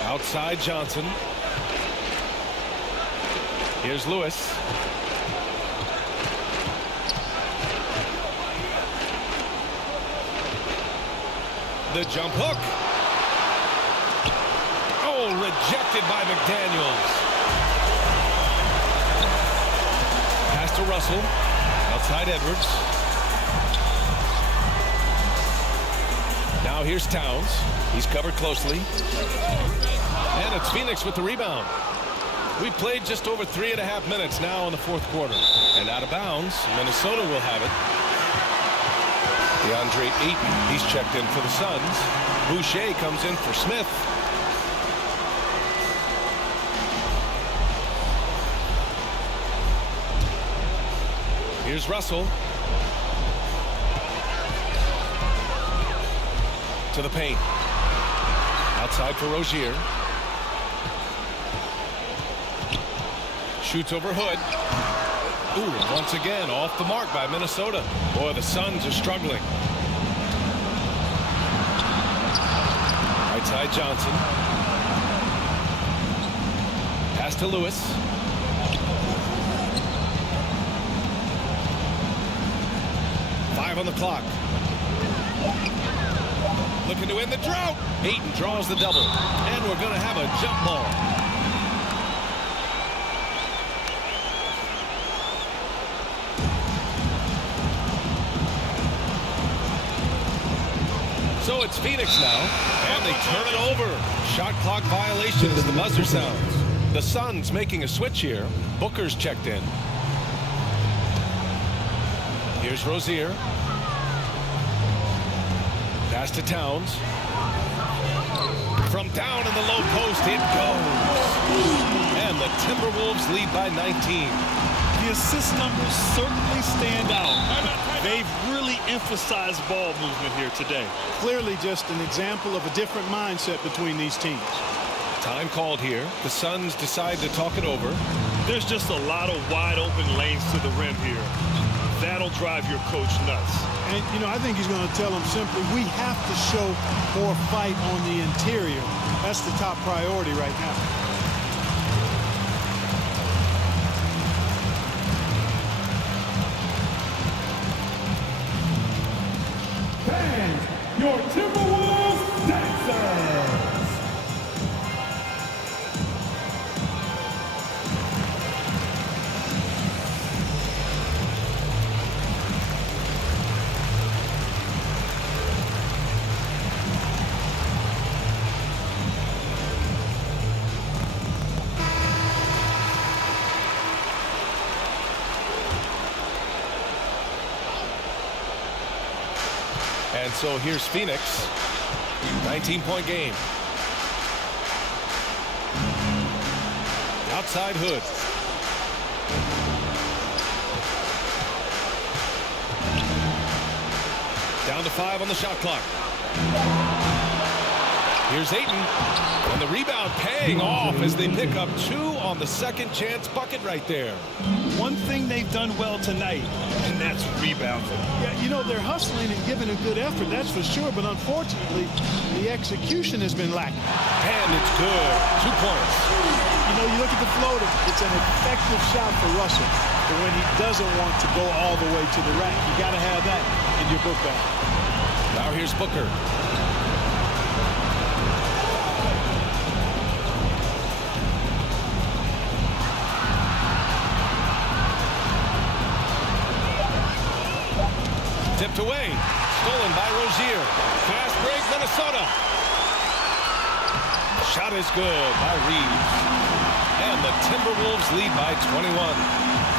Outside Johnson. Here's Lewis. The jump hook. Oh, rejected by McDaniels. Pass to Russell. Outside Edwards. Now here's Towns. He's covered closely. And it's Phoenix with the rebound. We played just over 3.5 minutes now in the fourth quarter. And out of bounds, Minnesota will have it. DeAndre Ayton, he's checked in for the Suns. Boucher comes in for Smith. Here's Russell. To the paint. Outside for Rozier. Shoots over Hood. Ooh, once again, off the mark by Minnesota. Boy, the Suns are struggling. Right side Johnson. Pass to Lewis. On the clock. Looking to end the drought. Ayton draws the double. And we're going to have a jump ball. So it's Phoenix now. And they turn it over. Shot clock violation as the buzzer sounds. The Suns making a switch here. Booker's checked in. Here's Rozier. Pass to Towns. From down in the low post, it goes. And the Timberwolves lead by 19. The assist numbers certainly stand out. They've really emphasized ball movement here today. Clearly just an example of a different mindset between these teams. Time called here. The Suns decide to talk it over. There's just a lot of wide open lanes to the rim here. That'll drive your coach nuts. And, you know, I think he's going to tell them simply, we have to show more fight on the interior. That's the top priority right now. Fans, your Timberwolves dancers. And so here's Phoenix. 19-point game. Outside Hood. Down to 5 on the shot clock. Here's Ayton. And the rebound paying off as they pick up 2 on the second chance bucket right there. One thing they've done well tonight, and that's rebounding. Yeah, you know, they're hustling and giving a good effort, that's for sure. But unfortunately, the execution has been lacking. And it's good. 2 points. You know, you look at the floater, it's an effective shot for Russell. But when he doesn't want to go all the way to the rack, you got to have that in your book bag. Now here's Booker. Tipped away. Stolen by Rozier. Fast break, Minnesota. Shot is good by Reeves. And the Timberwolves lead by 21.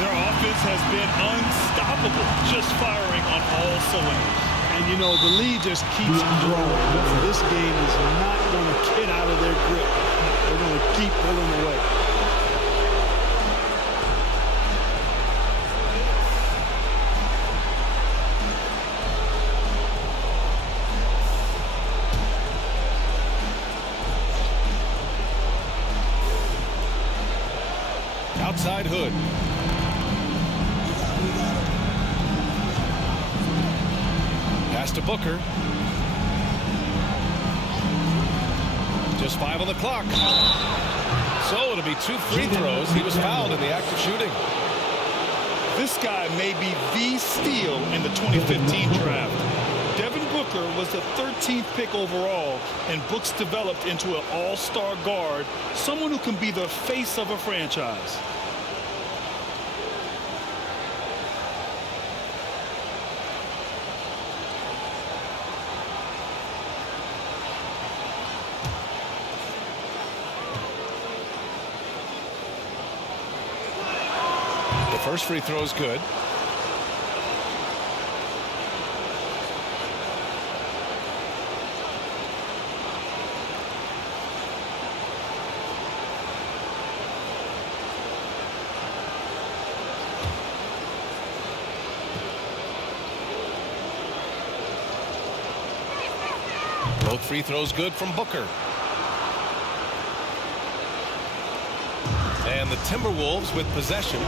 Their offense has been unstoppable, just firing on all cylinders. And, you know, the lead just keeps growing. This game is not going to get out of their grip. They're going to keep pulling away. Outside Hood. Pass to Booker. Just 5 on the clock. So it'll be 2 free throws. He was fouled in the act of shooting. This guy may be the steal in the 2015 draft. Devin Booker was the 13th pick overall, and Brooks developed into an all-star guard, someone who can be the face of a franchise. First free throw is good. Both free throws good from Booker. And the Timberwolves with possession.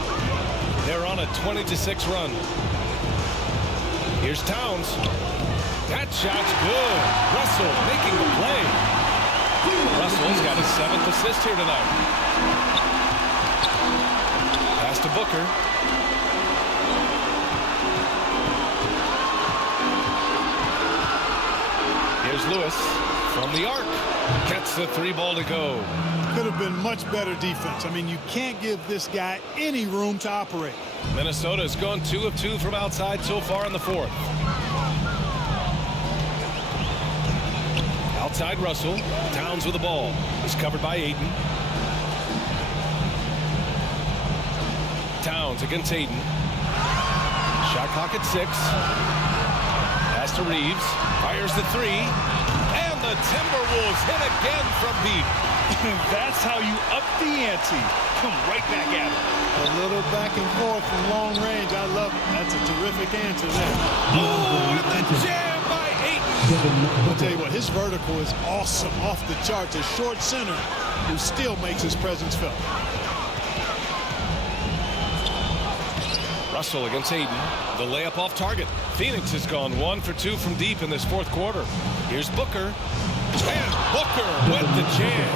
They're on a 20-6 run. Here's Towns. That shot's good. Russell making the play. Russell's got his 7th assist here tonight. Pass to Booker. Here's Lewis from the arc. Gets the 3 ball to go. Could have been much better defense. I mean, you can't give this guy any room to operate. Minnesota's gone 2 of 2 from outside so far in the 4th. Outside Russell. Towns with the ball. He's covered by Ayton. Towns against Ayton. Shot clock at 6. Pass to Reeves. Fires the 3. And the Timberwolves hit again from deep. That's how you up the ante. Come right back at him. A little back and forth from long range. I love it. That's a terrific answer there. Oh, and the jam by Ayton. I'll tell you what, his vertical is awesome, off the charts. A short center who still makes his presence felt. Russell against Ayton. The layup off target. Phoenix has gone 1 for 2 from deep in this 4th quarter. Here's Booker. And Booker with the jam.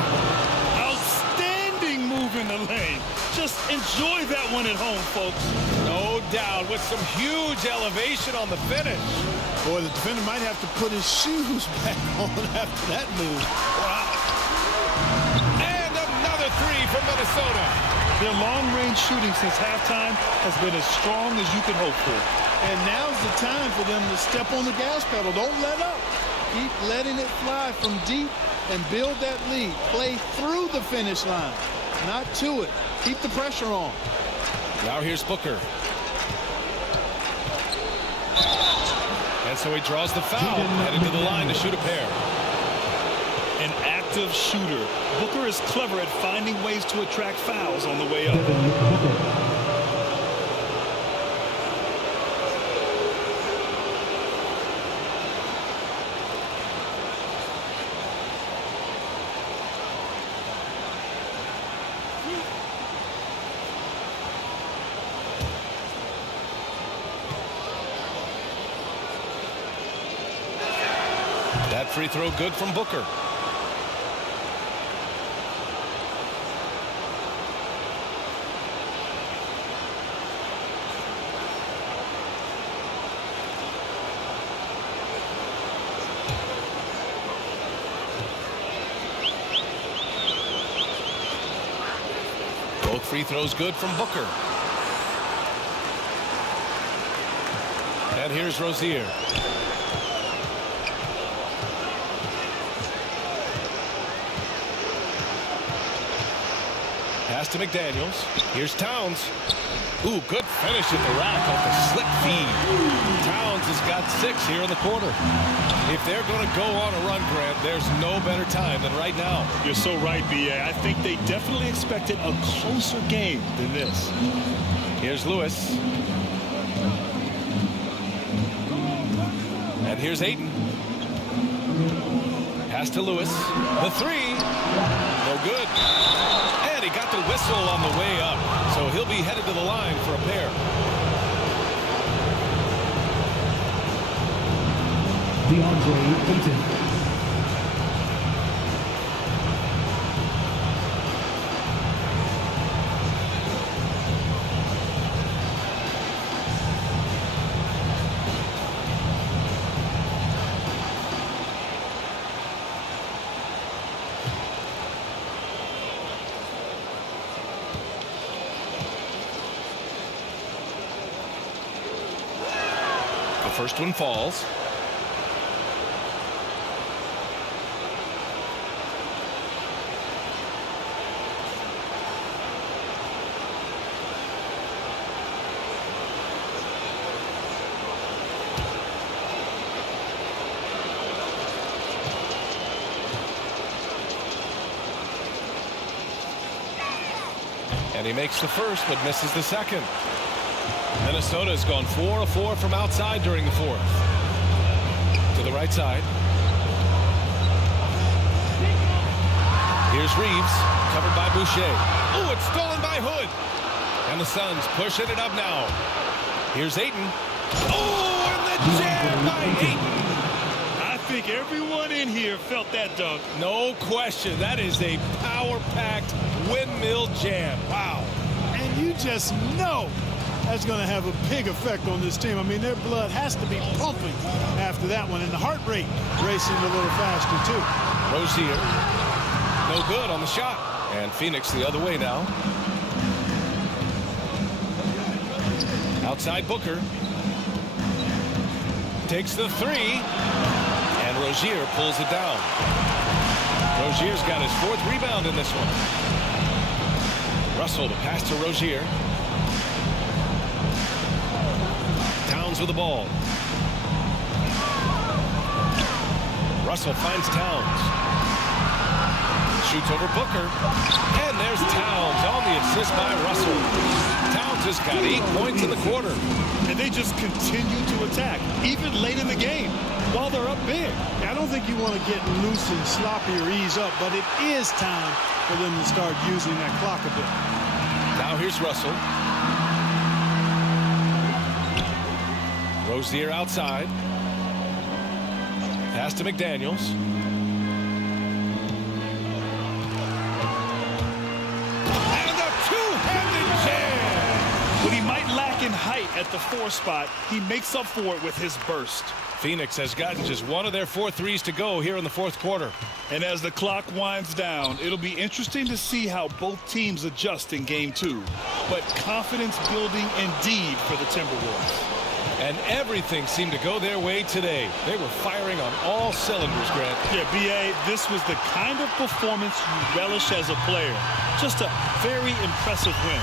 Outstanding move in the lane. Just enjoy that one at home, folks. No doubt, with some huge elevation on the finish. Boy, the defender might have to put his shoes back on after that move. Wow. And another 3 from Minnesota. Their long-range shooting since halftime has been as strong as you could hope for. And now's the time for them to step on the gas pedal. Don't let up. Keep letting it fly from deep and build that lead. Play through the finish line, not to it. Keep the pressure on. Now here's Booker. And so he draws the foul, heading to the line to shoot a pair. An active shooter. Booker is clever at finding ways to attract fouls on the way up. That free throw good from Booker. Both free throws good from Booker. And here's Rozier. Pass to McDaniels. Here's Towns. Ooh, good finish at the rack off the slick feed. Towns has got 6 here in the quarter. If they're going to go on a run, Grant, there's no better time than right now. You're so right, B.A. I think they definitely expected a closer game than this. Here's Lewis. And here's Ayton. Pass to Lewis. The 3. No good. And he got the whistle on the way up. So he'll be headed to the line for a pair. First one falls. And he makes the first but misses the second. Minnesota has gone 4 of 4 from outside during the fourth. To the right side. Here's Reeves, covered by Boucher. Oh, it's stolen by Hood. And the Suns pushing it up now. Here's Ayton. Oh, and the jam by Ayton. I think everyone in here felt that dunk. No question. That is a power-packed windmill jam. Wow. And you just know that's going to have a big effect on this team. I mean, their blood has to be pumping after that one, and the heart rate racing a little faster, too. Rozier, no good on the shot. And Phoenix the other way now. Outside Booker. Takes the three. And Rozier pulls it down. Rozier's got his fourth rebound in this one. Russell to pass to Rozier. Towns with the ball. Russell finds Towns. Shoots over Booker. And there's Towns on the assist by Russell. Towns has got 8 points in the quarter. And they just continue to attack, even late in the game, while they're up big. I don't think you want to get loose and sloppy or ease up, but it is time for them to start using that clock a bit. Now here's Russell. Rozier outside. Pass to McDaniels. And a two-handed jam! When he might lack in height at the 4 spot, he makes up for it with his burst. Phoenix has gotten just one of their 4 threes to go here in the fourth quarter. And as the clock winds down, it'll be interesting to see how both teams adjust in game 2. But confidence building indeed for the Timberwolves. And everything seemed to go their way today. They were firing on all cylinders, Grant. Yeah, B.A., this was the kind of performance you relish as a player. Just a very impressive win.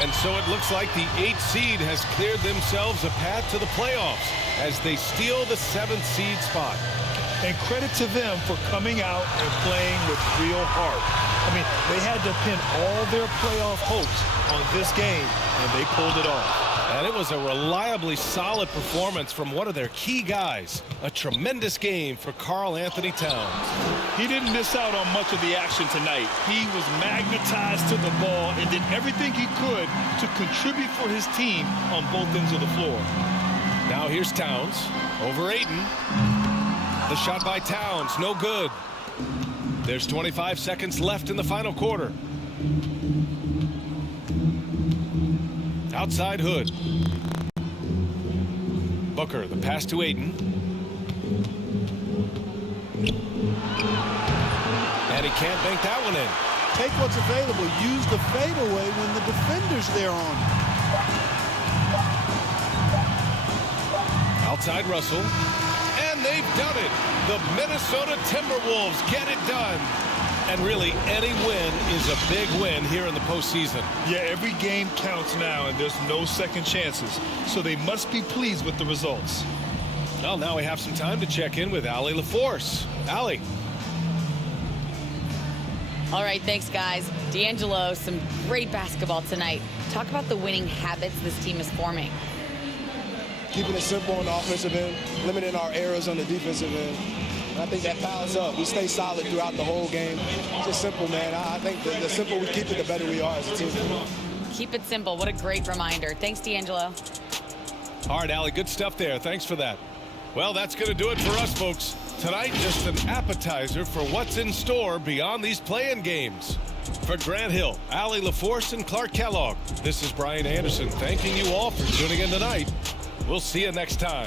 And so it looks like the 8th seed has cleared themselves a path to the playoffs as they steal the 7th seed spot. And credit to them for coming out and playing with real heart. I mean, they had to pin all their playoff hopes on this game, and they pulled it off. And it was a reliably solid performance from one of their key guys. A tremendous game for Karl Anthony Towns. He didn't miss out on much of the action tonight. He was magnetized to the ball and did everything he could to contribute for his team on both ends of the floor. Now here's Towns over Ayton. The shot by Towns, no good. There's 25 seconds left in the final quarter. Outside Hood. Booker, the pass to Ayton. And he can't bank that one in. Take what's available. Use the fadeaway when the defender's there on. Outside Russell. And they've done it. The Minnesota Timberwolves get it done. And really, any win is a big win here in the postseason. Yeah, every game counts now, and there's no second chances. So they must be pleased with the results. Well, now we have some time to check in with Allie LaForce. Allie. All right, thanks, guys. D'Angelo, some great basketball tonight. Talk about the winning habits this team is forming. Keeping it simple on the offensive end, limiting our errors on the defensive end. I think that piles up. We stay solid throughout the whole game. Just simple, man. I think the simpler we keep it, the better we are as a team. Keep it simple. What a great reminder. Thanks, D'Angelo. All right, Allie, good stuff there. Thanks for that. Well, that's going to do it for us, folks. Tonight, just an appetizer for what's in store beyond these play-in games. For Grant Hill, Allie LaForce, and Clark Kellogg, this is Brian Anderson thanking you all for tuning in tonight. We'll see you next time.